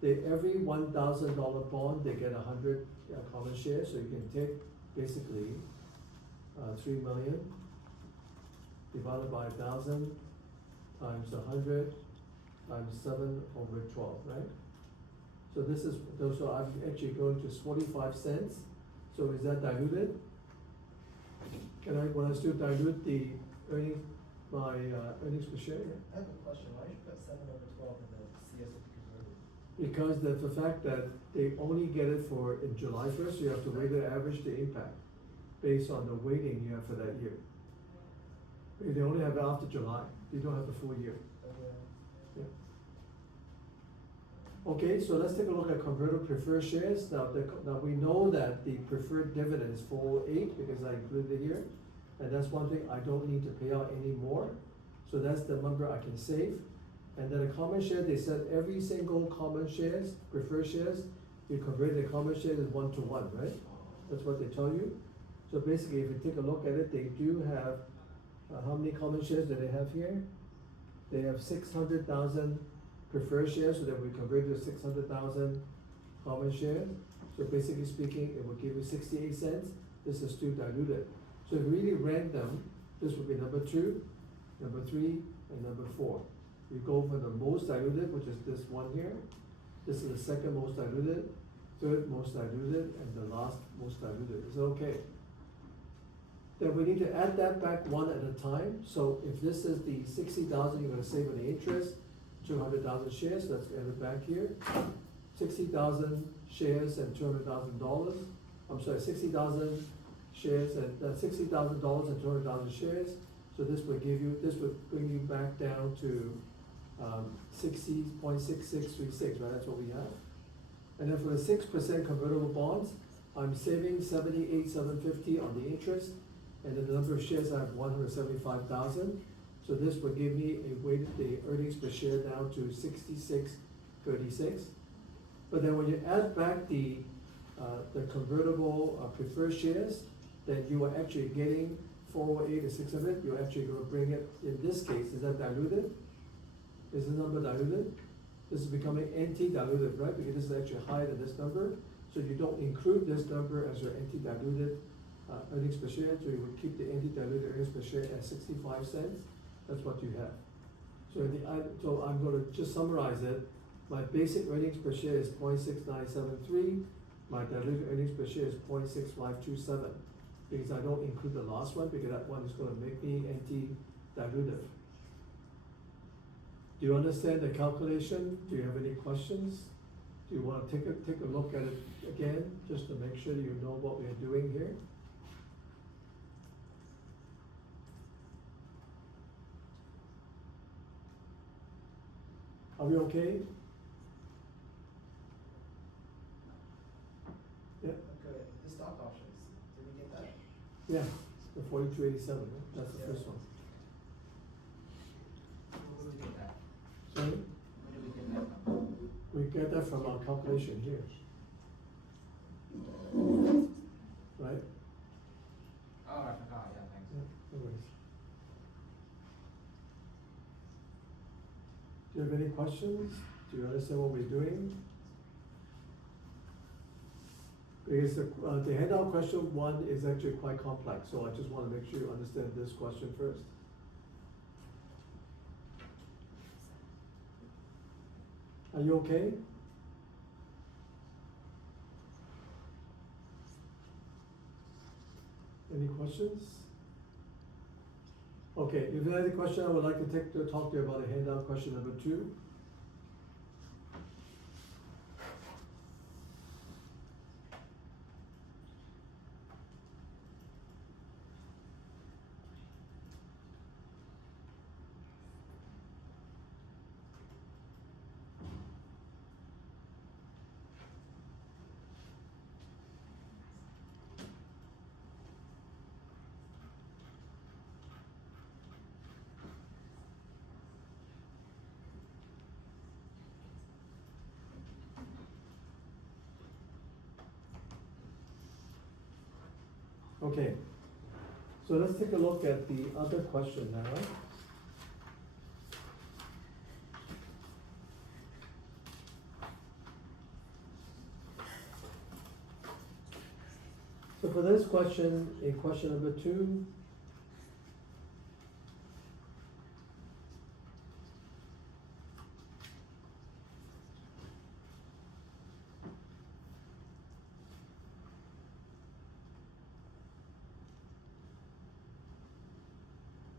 every $1,000 bond, they get 100 common shares, so you can take basically 3 million divided by 1,000 times 100 times 7 over 12, right? So this is, so I'm actually going to 45 cents, so is that diluted? When I still dilute the earning, my earnings per share? I have a question, why did you put 7/12 in the CSO converted? Because the fact that they only get it for in July first, you have to weight the average the impact based on the weighting you have for that year. They only have it after July, you don't have the full year. Yeah. Okay, so let's take a look at convertible preferred shares. Now we know that the preferred dividend is 408 because I included it here. And that's one thing I don't need to pay out anymore. So that's the number I can save. And then a common share, they said every single common shares, preferred shares, you convert the common shares is 1-to-1, right? That's what they tell you. So basically, if you take a look at it, they do have, how many common shares do they have here? They have 600,000 preferred shares, so that we convert to 600,000 common shares. So basically speaking, it will give you 68 cents. This is still diluted. So if you really rank them, this would be number 2, number 3, and number 4. You go for the most diluted, which is this one here. This is the second most diluted, third most diluted, and the last most diluted. Is it okay? Then we need to add that back one at a time. So if this is the 60,000 you're gonna save on the interest, 200,000 shares, let's add it back here. 60,000 shares and $200,000. I'm sorry, 60,000 shares and $60,000 and 200,000 shares. So this would bring you back down to 60.6636, right? That's what we have. And then for the 6% convertible bonds, I'm saving 78,750 on the interest, and then the number of shares I have 175,000. So this would give me the earnings per share down to 66.36. But then when you add back the convertible preferred shares, then you are actually getting 408 to 600. You're actually going to bring it, in this case, is that diluted? Is the number diluted? This is becoming NT-diluted, right? Because this is actually higher than this number. So you don't include this number as your NT-diluted earnings per share. So you would keep the NT-diluted earnings per share at 65 cents. That's what you have. So I'm going to just summarize it. My basic earnings per share is 0.6973. My diluted earnings per share is 0.6527. Because I don't include the last one, because that one is going to make me NT-dilutive. Do you understand the calculation? Do you have any questions? Do you want to take a look at it again, just to make sure you know what we're doing here? Are we okay? Yeah. Okay, the stock options, did we get that? Yeah, the 4287, right? That's the Yeah. first one. Where did we get that? Sorry? Where did we get that from? We get that from our calculation here. Right? Oh, I forgot, yeah, thanks. Yeah, no worries. Do you have any questions? Do you understand what we're doing? Because the handout question 1 is actually quite complex, so I just want to make sure you understand this question first. Are you okay? Any questions? Okay, if you have any question, I would like to talk to you about a handout question number 2. Okay, so let's take a look at the other question now. for this question, in question number 2,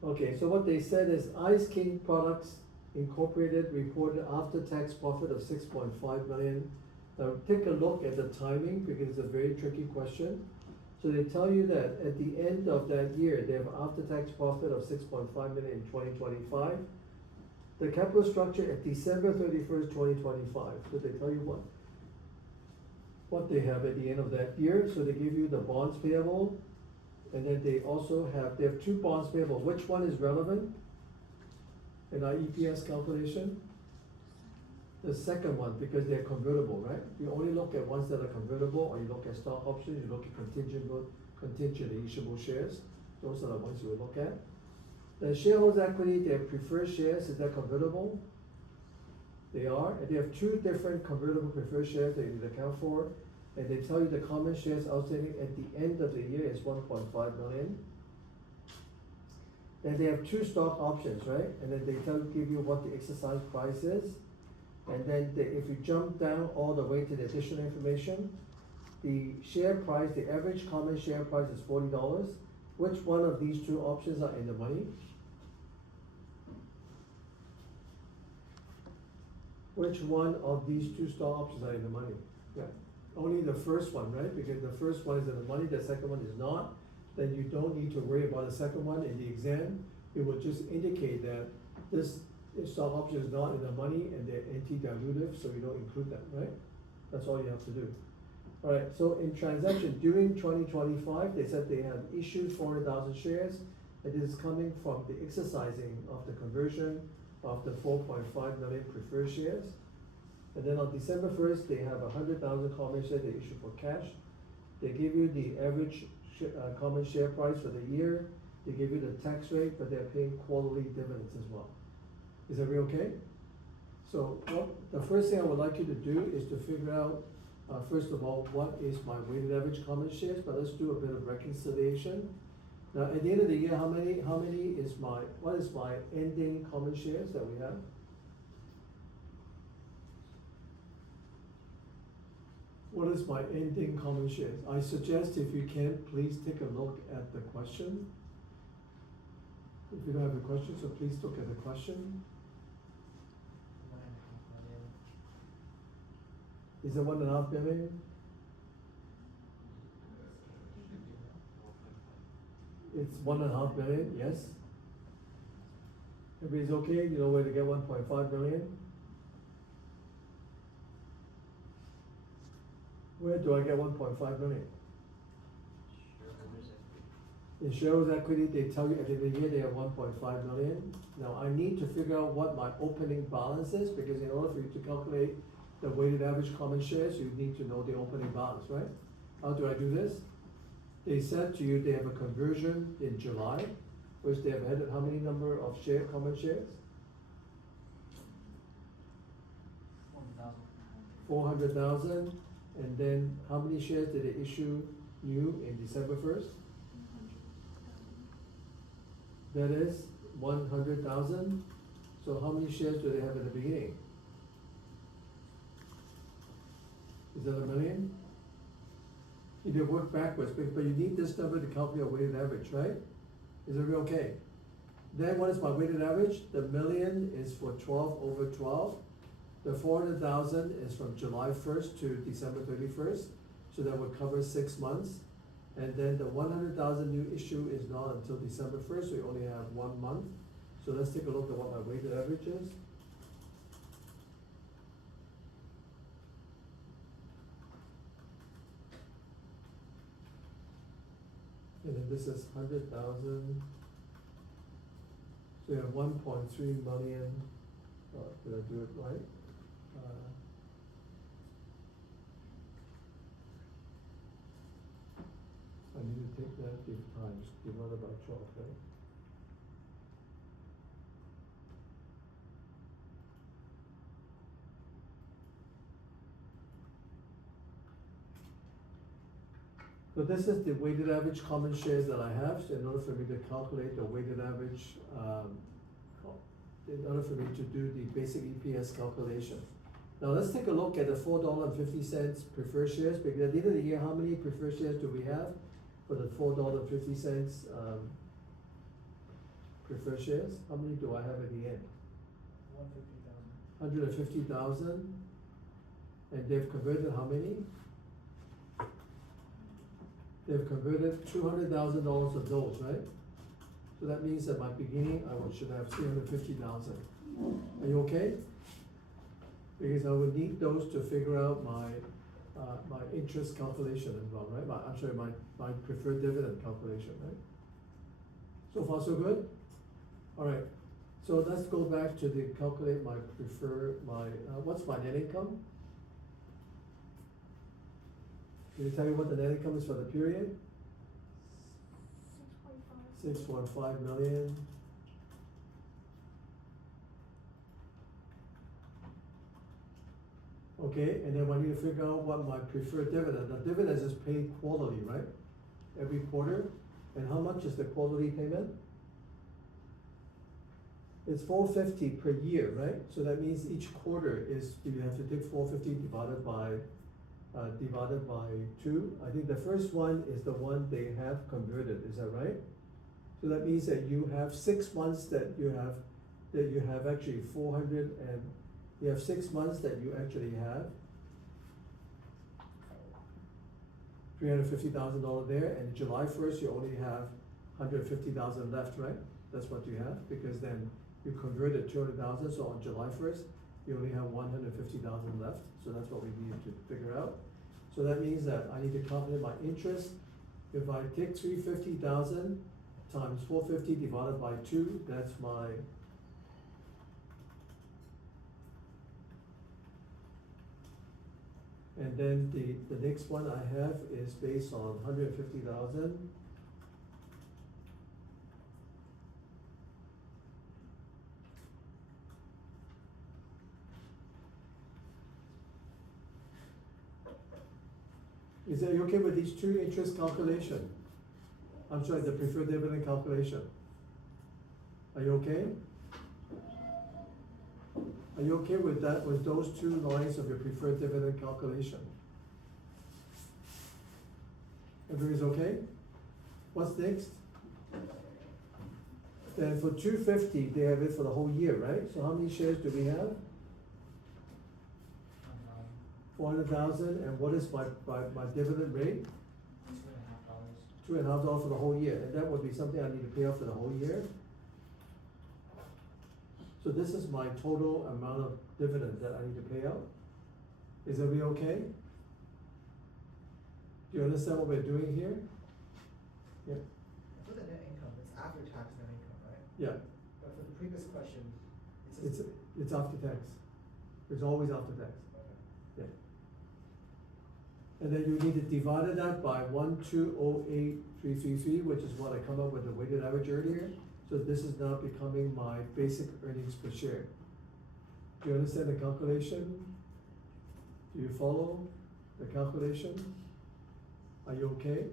okay, so what they said is Ice King Products Incorporated reported after-tax profit of 6.5 million. Now, take a look at the timing because it's a very tricky question. So they tell you that at the end of that year, they have after-tax profit of 6.5 million in 2025. The capital structure at December 31st, 2025. So they tell you what they have at the end of that year. So they give you the bonds payable, and then they also have 2 bonds payable. Which one is relevant in our EPS calculation? The second one, because they're convertible, right? You only look at ones that are convertible, or you look at stock options, you look at contingent issuable shares. Those are the ones you would look at. The shareholders' equity, they have preferred shares. Is that convertible? They are. And they have 2 different convertible preferred shares that you need to account for. And they tell you the common shares outstanding at the end of the year is 1.5 million. Then they have 2 stock options, right? And then they give you what the exercise price is. And then if you jump down all the way to the additional information, the share price, the average common share price is $40. Which one of these 2 options are in the money? Which one of these 2 stock options are in the money? Yeah, only the first one, right? Because the first one is in the money, the second one is not. Then you don't need to worry about the second one in the exam. It will just indicate that this stock option is not in the money and they're anti-dilutive, so you don't include them, right? That's all you have to do. Alright, so in transaction during 2025, they said they have issued 400,000 shares, and this is coming from the exercising of the conversion of the 4.5 million preferred shares. And then on December 1st, they have 100,000 common shares they issue for cash. They give you the average common share price for the year. They give you the tax rate, but they're paying quarterly dividends as well. Is everybody okay? So the first thing I would like you to do is to figure out, first of all, what is my weighted average common shares, but let's do a bit of reconciliation. Now, at the end of the year, what is my ending common shares that we have? What is my ending common shares? I suggest if you can, please take a look at the question. If you don't have a question, so please look at the question. 1.5 million. Is it 1.5 million? It's 1.5 million, yes. Everybody's okay? You know where to get 1.5 million? Where do I get 1.5 million? In shareholders' equity, they tell you at the end of the year they have 1.5 million. Now I need to figure out what my opening balance is, because in order for you to calculate the weighted average common shares, you need to know the opening balance, right? How do I do this? They said to you they have a conversion in July, which they have had how many number of common shares? 400,000. And then how many shares did they issue new in December 1st? That is 100,000. So how many shares do they have at the beginning? Is that 1 million? You can work backwards, but you need this number to calculate a weighted average, right? Is it okay? Then what is my weighted average? The million is for 12 over 12. The 400,000 is from July 1st to December 31st, so that would cover 6 months. And then the 100,000 new issue is not until December 1st, so we only have 1 month. So let's take a look at what my weighted average is. And then this is 100,000. So you have 1.3 million. Did I do it right? I need to take that times divided by 12, right? So this is the weighted average common shares that I have, so in order for me to calculate the weighted average, in order for me to do the basic EPS calculation. Now let's take a look at the $4.50 preferred shares, because at the end of the year, how many preferred shares do we have for the $4.50 preferred shares? How many do I have at the end? 150,000. 150,000, and they've converted how many? They've converted $200,000 of those, right? So that means that my beginning, should have 350,000. Are you okay? Because I would need those to figure out my interest calculation as well, right? My preferred dividend calculation, right? So far, so good? All right, so let's go back to the calculate my what's my net income? Can you tell me what the net income is for the period? 6.5. 6.5 million. Okay, and then I need to figure out what my preferred dividend, the dividend is paid quarterly, right? Every quarter, and how much is the quarterly payment? It's $4.50 per year, right? So that means each quarter is, you have to take $4.50 divided by 2. I think the first one is the one they have converted, is that right? So that means that you have 6 months that you have actually 400, and you have 6 months that you actually have $350,000 there, and July 1st you only have $150,000 left, right? That's what you have, because then you converted 200,000, so on July 1st you only have 150,000 left. So that's what we need to figure out. So that means that I need to calculate my interest. If I take 350,000 times 450 divided by 2, that's my and then the next one I have is based on 150,000. Is that you okay with these two interest calculation? I'm sorry, the preferred dividend calculation. Are you okay? Are you okay with that, with those two lines of your preferred dividend calculation? Everybody's okay? What's next? Then for 250, they have it for the whole year, right? So how many shares do we have? 400,000, and what is my dividend rate? $2.50. $2.50 for the whole year, and that would be something I need to pay off for the whole year. So this is my total amount of dividend that I need to pay out. Is everybody okay? Do you understand what we're doing here? Yeah. For the net income, it's after tax net income, right? Yeah. But for the previous question, It's after tax. It's always after tax. Okay. Yeah. And then you need to divide that by 1,208,333, which is what I come up with the weighted average earlier. So this is now becoming my basic earnings per share. Do you understand the calculation? Do you follow the calculation? Are you okay?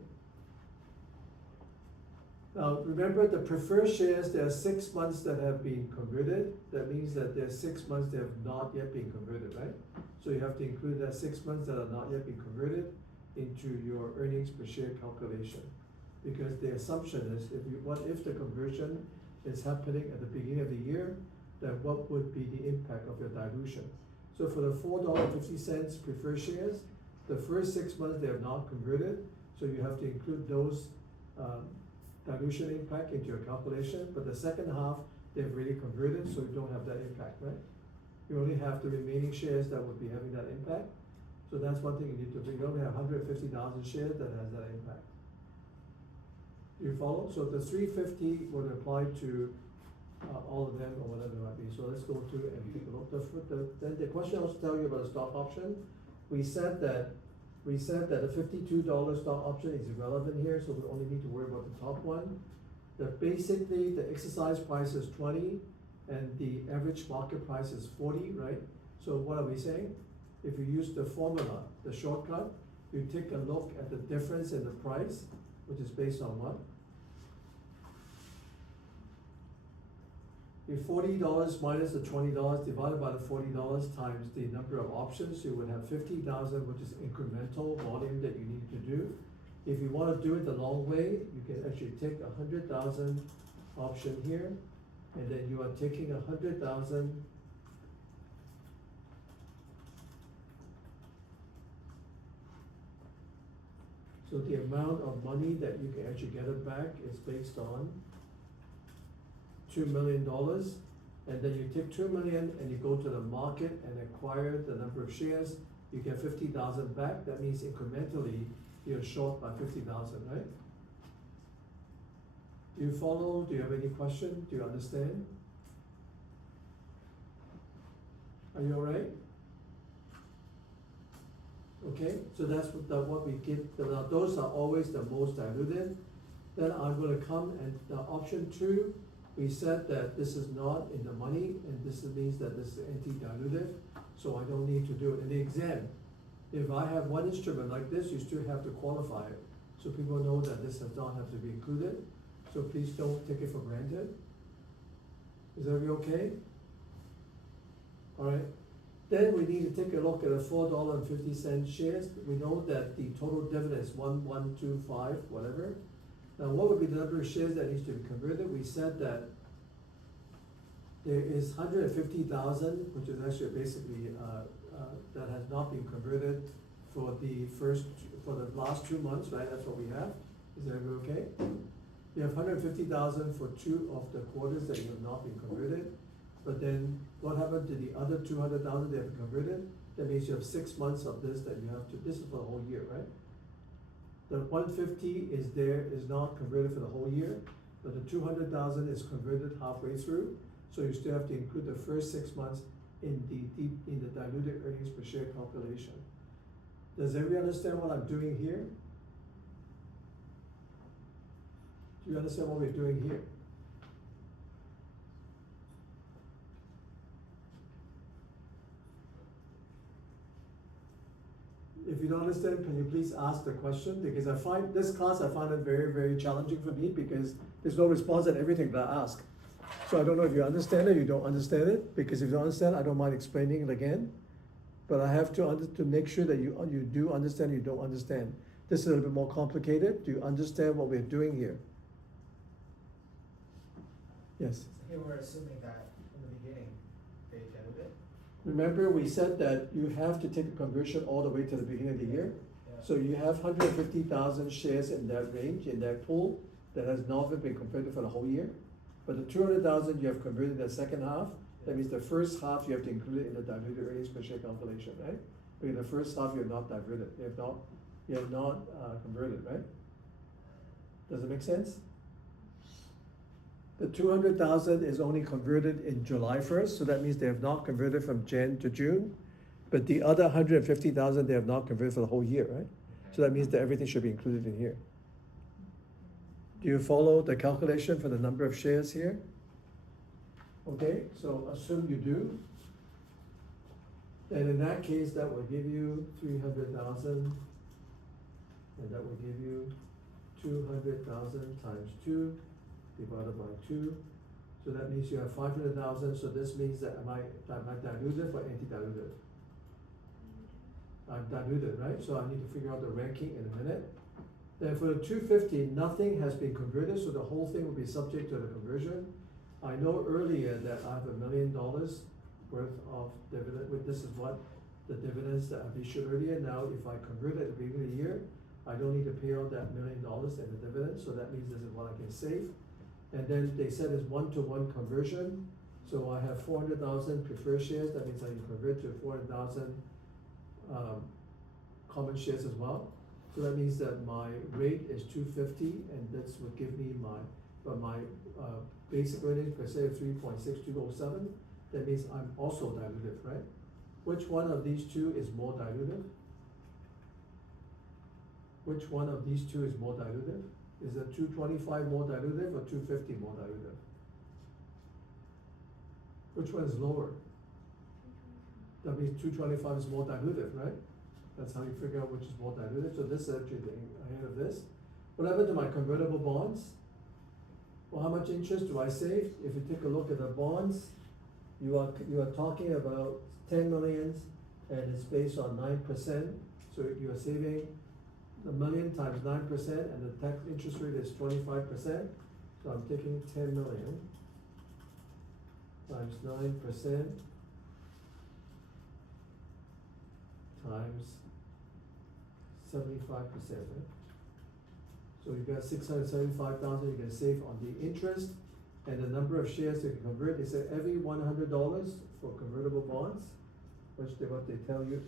Now, remember the preferred shares, there are 6 months that have been converted. That means that there are 6 months that have not yet been converted, right? So you have to include that 6 months that are not yet been converted into your earnings per share calculation. Because the assumption is, what if the conversion is happening at the beginning of the year, then what would be the impact of your dilution? So for the $4.50 preferred shares, the first 6 months they have not converted, so you have to include those dilution impact into your calculation, but the second half, they've already converted, so you don't have that impact, right? You only have the remaining shares that would be having that impact. So that's one thing you need to do. You only have 150,000 shares that has that impact. Do you follow? So the 350 would apply to all of them or whatever it might be. So let's go to and take a look. Then the question also tell you about the stock option. We said that the $52 stock option is irrelevant here, so we only need to worry about the top one. Basically the exercise price is 20 and the average market price is 40, right? So what are we saying? If you use the formula, the shortcut, you take a look at the difference in the price, which is based on what? If $40 minus the $20 divided by the $40 times the number of options, you would have 50,000, which is incremental volume that you need to do. If you wanna do it the long way, you can actually take 100,000 option here, and then you are taking 100,000 so the amount of money that you can actually get it back is based on $2 million, and then you take 2 million and you go to the market and acquire the number of shares, you get 50,000 back. That means incrementally, you're short by 50,000, right? Do you follow? Do you have any question? Do you understand? Are you all right? Okay, so that's what we give, now those are always the most diluted. Then I'm gonna come and the option 2, we said that this is not in the money, and this means that this is anti-dilutive, so I don't need to do it in the exam. If I have one instrument like this, you still have to qualify it, so people know that this does not have to be included, so please don't take it for granted. Is that okay? All right, then we need to take a look at the $4.50 shares. We know that the total dividend is 1125, whatever. Now, what would be the number of shares that needs to be converted? We said that there is 150,000, which is actually basically, that has not been converted for the last 2 months, right? That's what we have. Is that okay? You have 150,000 for 2 of the quarters that you have not been converted. But then what happened to the other 200,000 that have been converted? That means you have 6 months of this that you have to, this is for the whole year, right? The 150 is not converted for the whole year, but the 200,000 is converted halfway through. So you still have to include the first 6 months in the diluted earnings per share calculation. Does everyone understand what I'm doing here? Do you understand what we're doing here? If you don't understand, can you please ask the question? Because I find it very, very challenging for me because there's no response at everything that I ask. So I don't know if you understand it, you don't understand it, because if you don't understand, I don't mind explaining it again. But I have to make sure that you do understand, you don't understand. This is a little bit more complicated. Do you understand what we're doing here? Yes? So here we're assuming that in the beginning, they diluted it. Remember, we said that you have to take a conversion all the way to the beginning of the year. Yeah. So you have 150,000 shares in that range, in that pool, that has not been converted for the whole year. But the 200,000 you have converted in the second half, that means the first half you have to include it in the diluted earnings per share calculation, right? But in the first half, you're not diverted, you have not converted, right? Does it make sense? The 200,000 is only converted in July 1st, so that means they have not converted from Jan to June. But the other 150,000, they have not converted for the whole year, right? So that means that everything should be included in here. Do you follow the calculation for the number of shares here? Okay, so assume you do. And in that case, that will give you 300,000, and that will give you 200,000 times 2 divided by 2. So that means you have 500,000, so this means that am I diluted or anti-diluted? I'm diluted, right? So I need to figure out the ranking in a minute. Then for the 250, nothing has been converted, so the whole thing will be subject to the conversion. I know earlier that I have $1 million worth of dividend, this is what the dividends that I've issued earlier. Now, if I convert at the beginning of the year, I don't need to pay out that $1 million in the dividend, so that means this is what I can save. And then they said it's 1-to-1 conversion, so I have 400,000 preferred shares, that means I can convert to 400,000 common shares as well. So that means that my rate is 250, and this would give me my basic earnings per se of 3.6207. That means I'm also diluted, right? Which one of these two is more diluted? Which one of these two is more diluted? Is it 225 more dilutive or 250 more dilutive? Which one is lower? That means 225 is more dilutive, right? That's how you figure out which is more diluted, so this is actually the ahead of this. What happened to my convertible bonds? Well, how much interest do I save? If you take a look at the bonds, you are talking about 10 millions, and it's based on 9%, so you are saving a million times 9%, and the tax interest rate is 25%, so I'm taking 10 million times 9% times 75%, right? So you got 675,000 you can save on the interest, and the number of shares you can convert. They said every $100 for convertible bonds, which what they tell you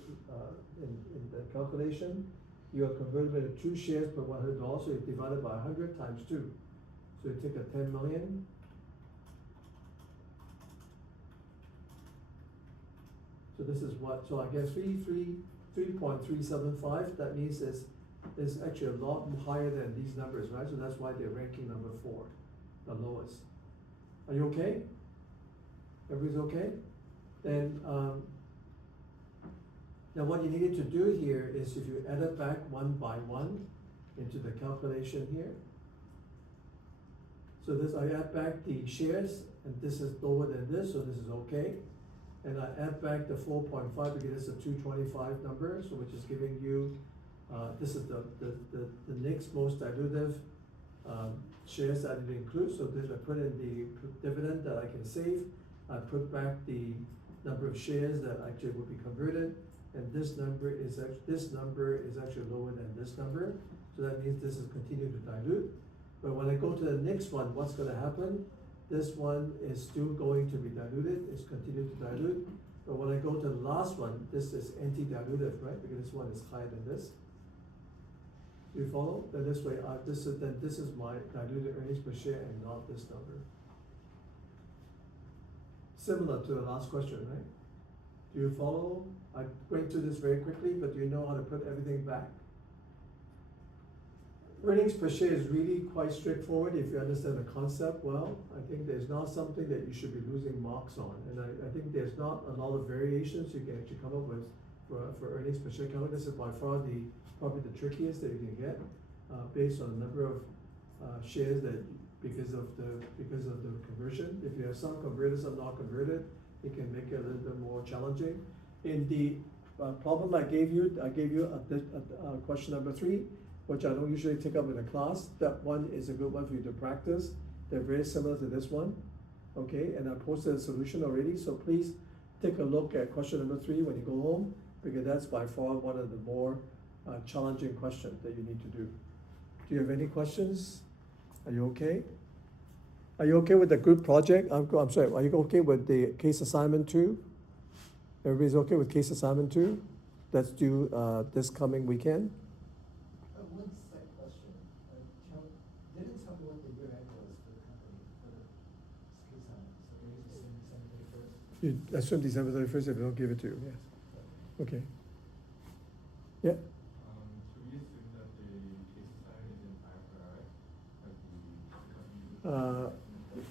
in the calculation, you are convertible to 2 shares per $100, so you divide it by 100 times 2. So you take a 10 million. So this is what, so I guess 3.375, that means it's actually a lot higher than these numbers, right? So that's why they're ranking number 4, the lowest. Are you okay? Everybody's okay? Then, now what you needed to do here is if you add it back one by one into the calculation here. So this, I add back the shares, and this is lower than this, so this is okay. And I add back the 4.5 because it's a 225 number, so which is giving you, this is the next most dilutive shares that I didn't include. So this I put in the dividend that I can save. I put back the number of shares that actually will be converted, and this number is actually lower than this number. So that means this is continuing to dilute. But when I go to the next one, what's going to happen? This one is still going to be diluted, it's continuing to dilute. But when I go to the last one, this is anti-dilutive, right? Because this one is higher than this. Do you follow? Then this way, this is my diluted earnings per share and not this number. Similar to the last question, right? Do you follow? I went through this very quickly, but do you know how to put everything back? Earnings per share is really quite straightforward if you understand the concept well. I think there's not something that you should be losing marks on, and I think there's not a lot of variations you can actually come up with for earnings per share calculation. This is by far probably the trickiest that you can get, based on the number of shares that because of the conversion. If you have some converted, some not converted, it can make it a little bit more challenging. In the problem I gave you a question number 3. Which I don't usually take up in a class. That one is a good one for you to practice. They're very similar to this one, okay? And I posted a solution already, so please take a look at question number 3 when you go home, because that's by far one of the more challenging questions that you need to do. Do you have any questions? Are you okay? Are you okay with the group project? I'm sorry, are you okay with the case assignment 2? Everybody's okay with case assignment 2? That's due this coming weekend. One slight question. Didn't tell me what the year end was for the company, for the case on it. So they just assume December 31st? You assume December 31st if they don't give it to you, yes. Okay. Yeah? Should we assume that the case assignment is in IFRS?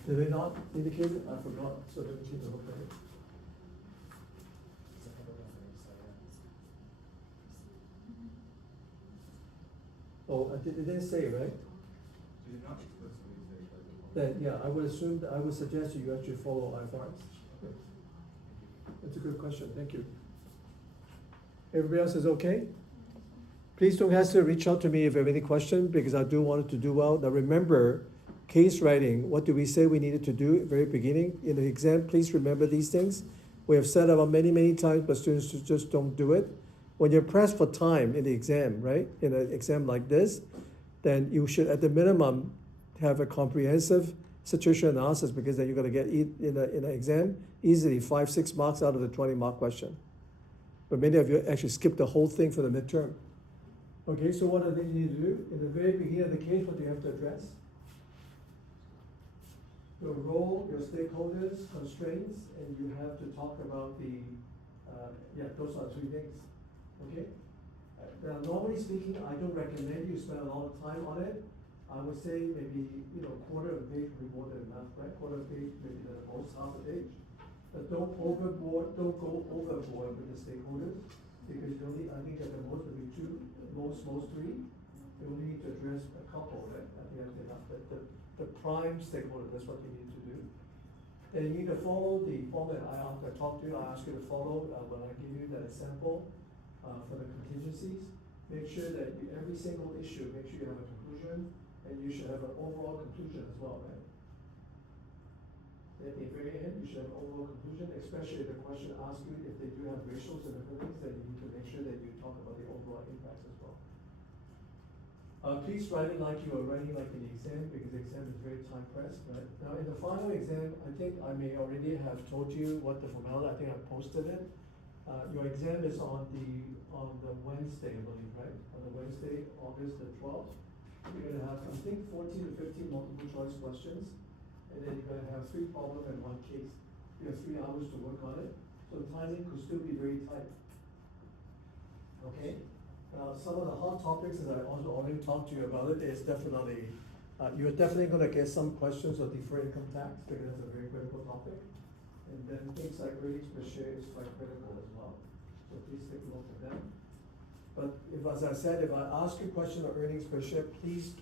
Did they not indicate it? I forgot, so let me take a look at it. September 1st, so yeah. Oh, it didn't say, right? So you're not explicitly saying that the. Then, yeah, I would suggest you actually follow IFRS. That's a good question, thank you. Everybody else is okay? Please don't hesitate to reach out to me if you have any question, because I do want it to do well. Now remember, case writing, what do we say we needed to do at the very beginning? In the exam, please remember these things. We have said about many, many times, but students just don't do it. When you're pressed for time in the exam, right, in an exam like this, then you should at the minimum have a comprehensive situation analysis, because then you're gonna get in an exam easily 5-6 marks out of the 20-mark question. But many of you actually skip the whole thing for the midterm. Okay, so what are the things you need to do? In the very beginning of the case, what do you have to address? Your role, your stakeholders, constraints, and you have to talk about those are 3 things. Okay? Now, normally speaking, I don't recommend you spend a lot of time on it. I would say maybe, quarter of a page would be more than enough, right? Quarter of a page, maybe the most, half a page. But don't go overboard with the stakeholders. because you only, I think at the most, maybe two, most three, you only need to address a couple, right? I think that's enough, the prime stakeholder, that's what you need to do. And you need to follow the format I talked to you, I asked you to follow, when I give you that sample, for the contingencies. Make sure that you, every single issue, make sure you have a conclusion, and you should have an overall conclusion as well, right? At the very end, you should have an overall conclusion, especially if the question asks you if they do have ratios and different things, then you need to make sure that you talk about the overall impacts as well. Please write it like you are writing like an exam, because the exam is very time pressed, right? Now, in the final exam, I think I may already have told you what the formality, I think I posted it. Your exam is on the Wednesday, I believe, right? On the Wednesday, August the 12th. You're gonna have, I think, 14 to 15 multiple choice questions, and then you're gonna have 3 problems and 1 case. You have 3 hours to work on it, so the timing could still be very tight. Okay? Some of the hot topics that I also already talked to you about it is definitely, you're definitely gonna get some questions on deferred income tax, because that's a very critical topic. And then things like earnings per share is quite critical as well, so please take a look at them. But if, as I said, if I ask you a question on earnings per share, please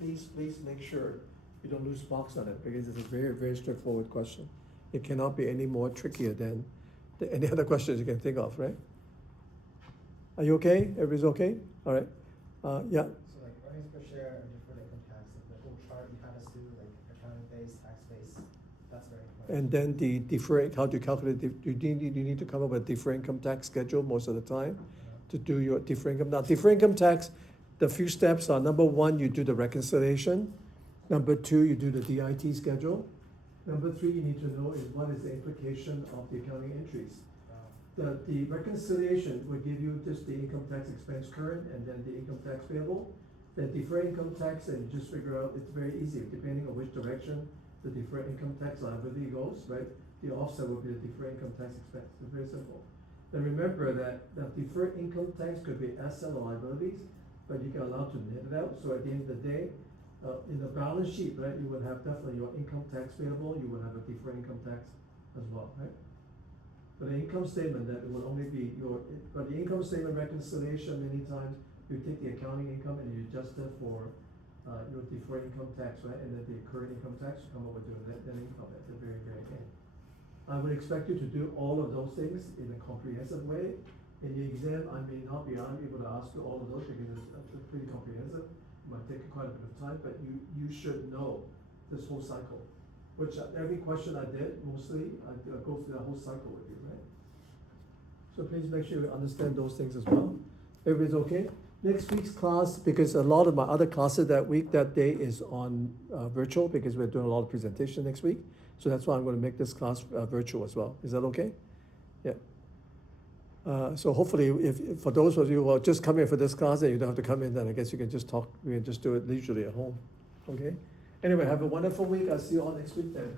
make sure you don't lose marks on it, because it's a very straightforward question. It cannot be any more trickier than any other questions you can think of, right? Are you okay? Everybody's okay? All right. Yeah. So like earnings per share and deferred income tax, like the whole chart you had us do, like accounting base, tax base, that's very important. And then the deferred, how do you calculate, you need to come up with a deferred income tax schedule most of the time to do your deferred income. Now, deferred income tax, the few steps are, number 1, you do the reconciliation. Number 2, you do the DIT schedule. Number 3, you need to know is what is the implication of the accounting entries. The reconciliation will give you just the income tax expense current and then the income tax payable. The deferred income tax, and you just figure out, it's very easy, depending on which direction the deferred income tax liability goes, right? The offset will be the deferred income tax expense. It's very simple. Then remember that deferred income tax could be asset or liabilities, but you can allow to net it out. So at the end of the day, in the balance sheet, right, you would have definitely your income tax payable, you would have a deferred income tax as well, right? But the income statement, that would only be but the income statement reconciliation, many times, you take the accounting income and you adjust it for your deferred income tax, right? And then the current income tax, you come up with your net income at the very end. I would expect you to do all of those things in a comprehensive way. In the exam, I may not be able to ask you all of those because it's pretty comprehensive. It might take quite a bit of time, but you should know this whole cycle. Which every question I did, mostly, I go through the whole cycle with you, right? So please make sure you understand those things as well. Everybody's okay? Next week's class, because a lot of my other classes that day is on virtual, because we're doing a lot of presentation next week. So that's why I'm going to make this class virtual as well. Is that okay? Yeah. So hopefully, if for those of you who are just coming for this class and you don't have to come in, then I guess you can just talk, we can just do it leisurely at home. Okay? Anyway, have a wonderful week. I'll see you all next week then.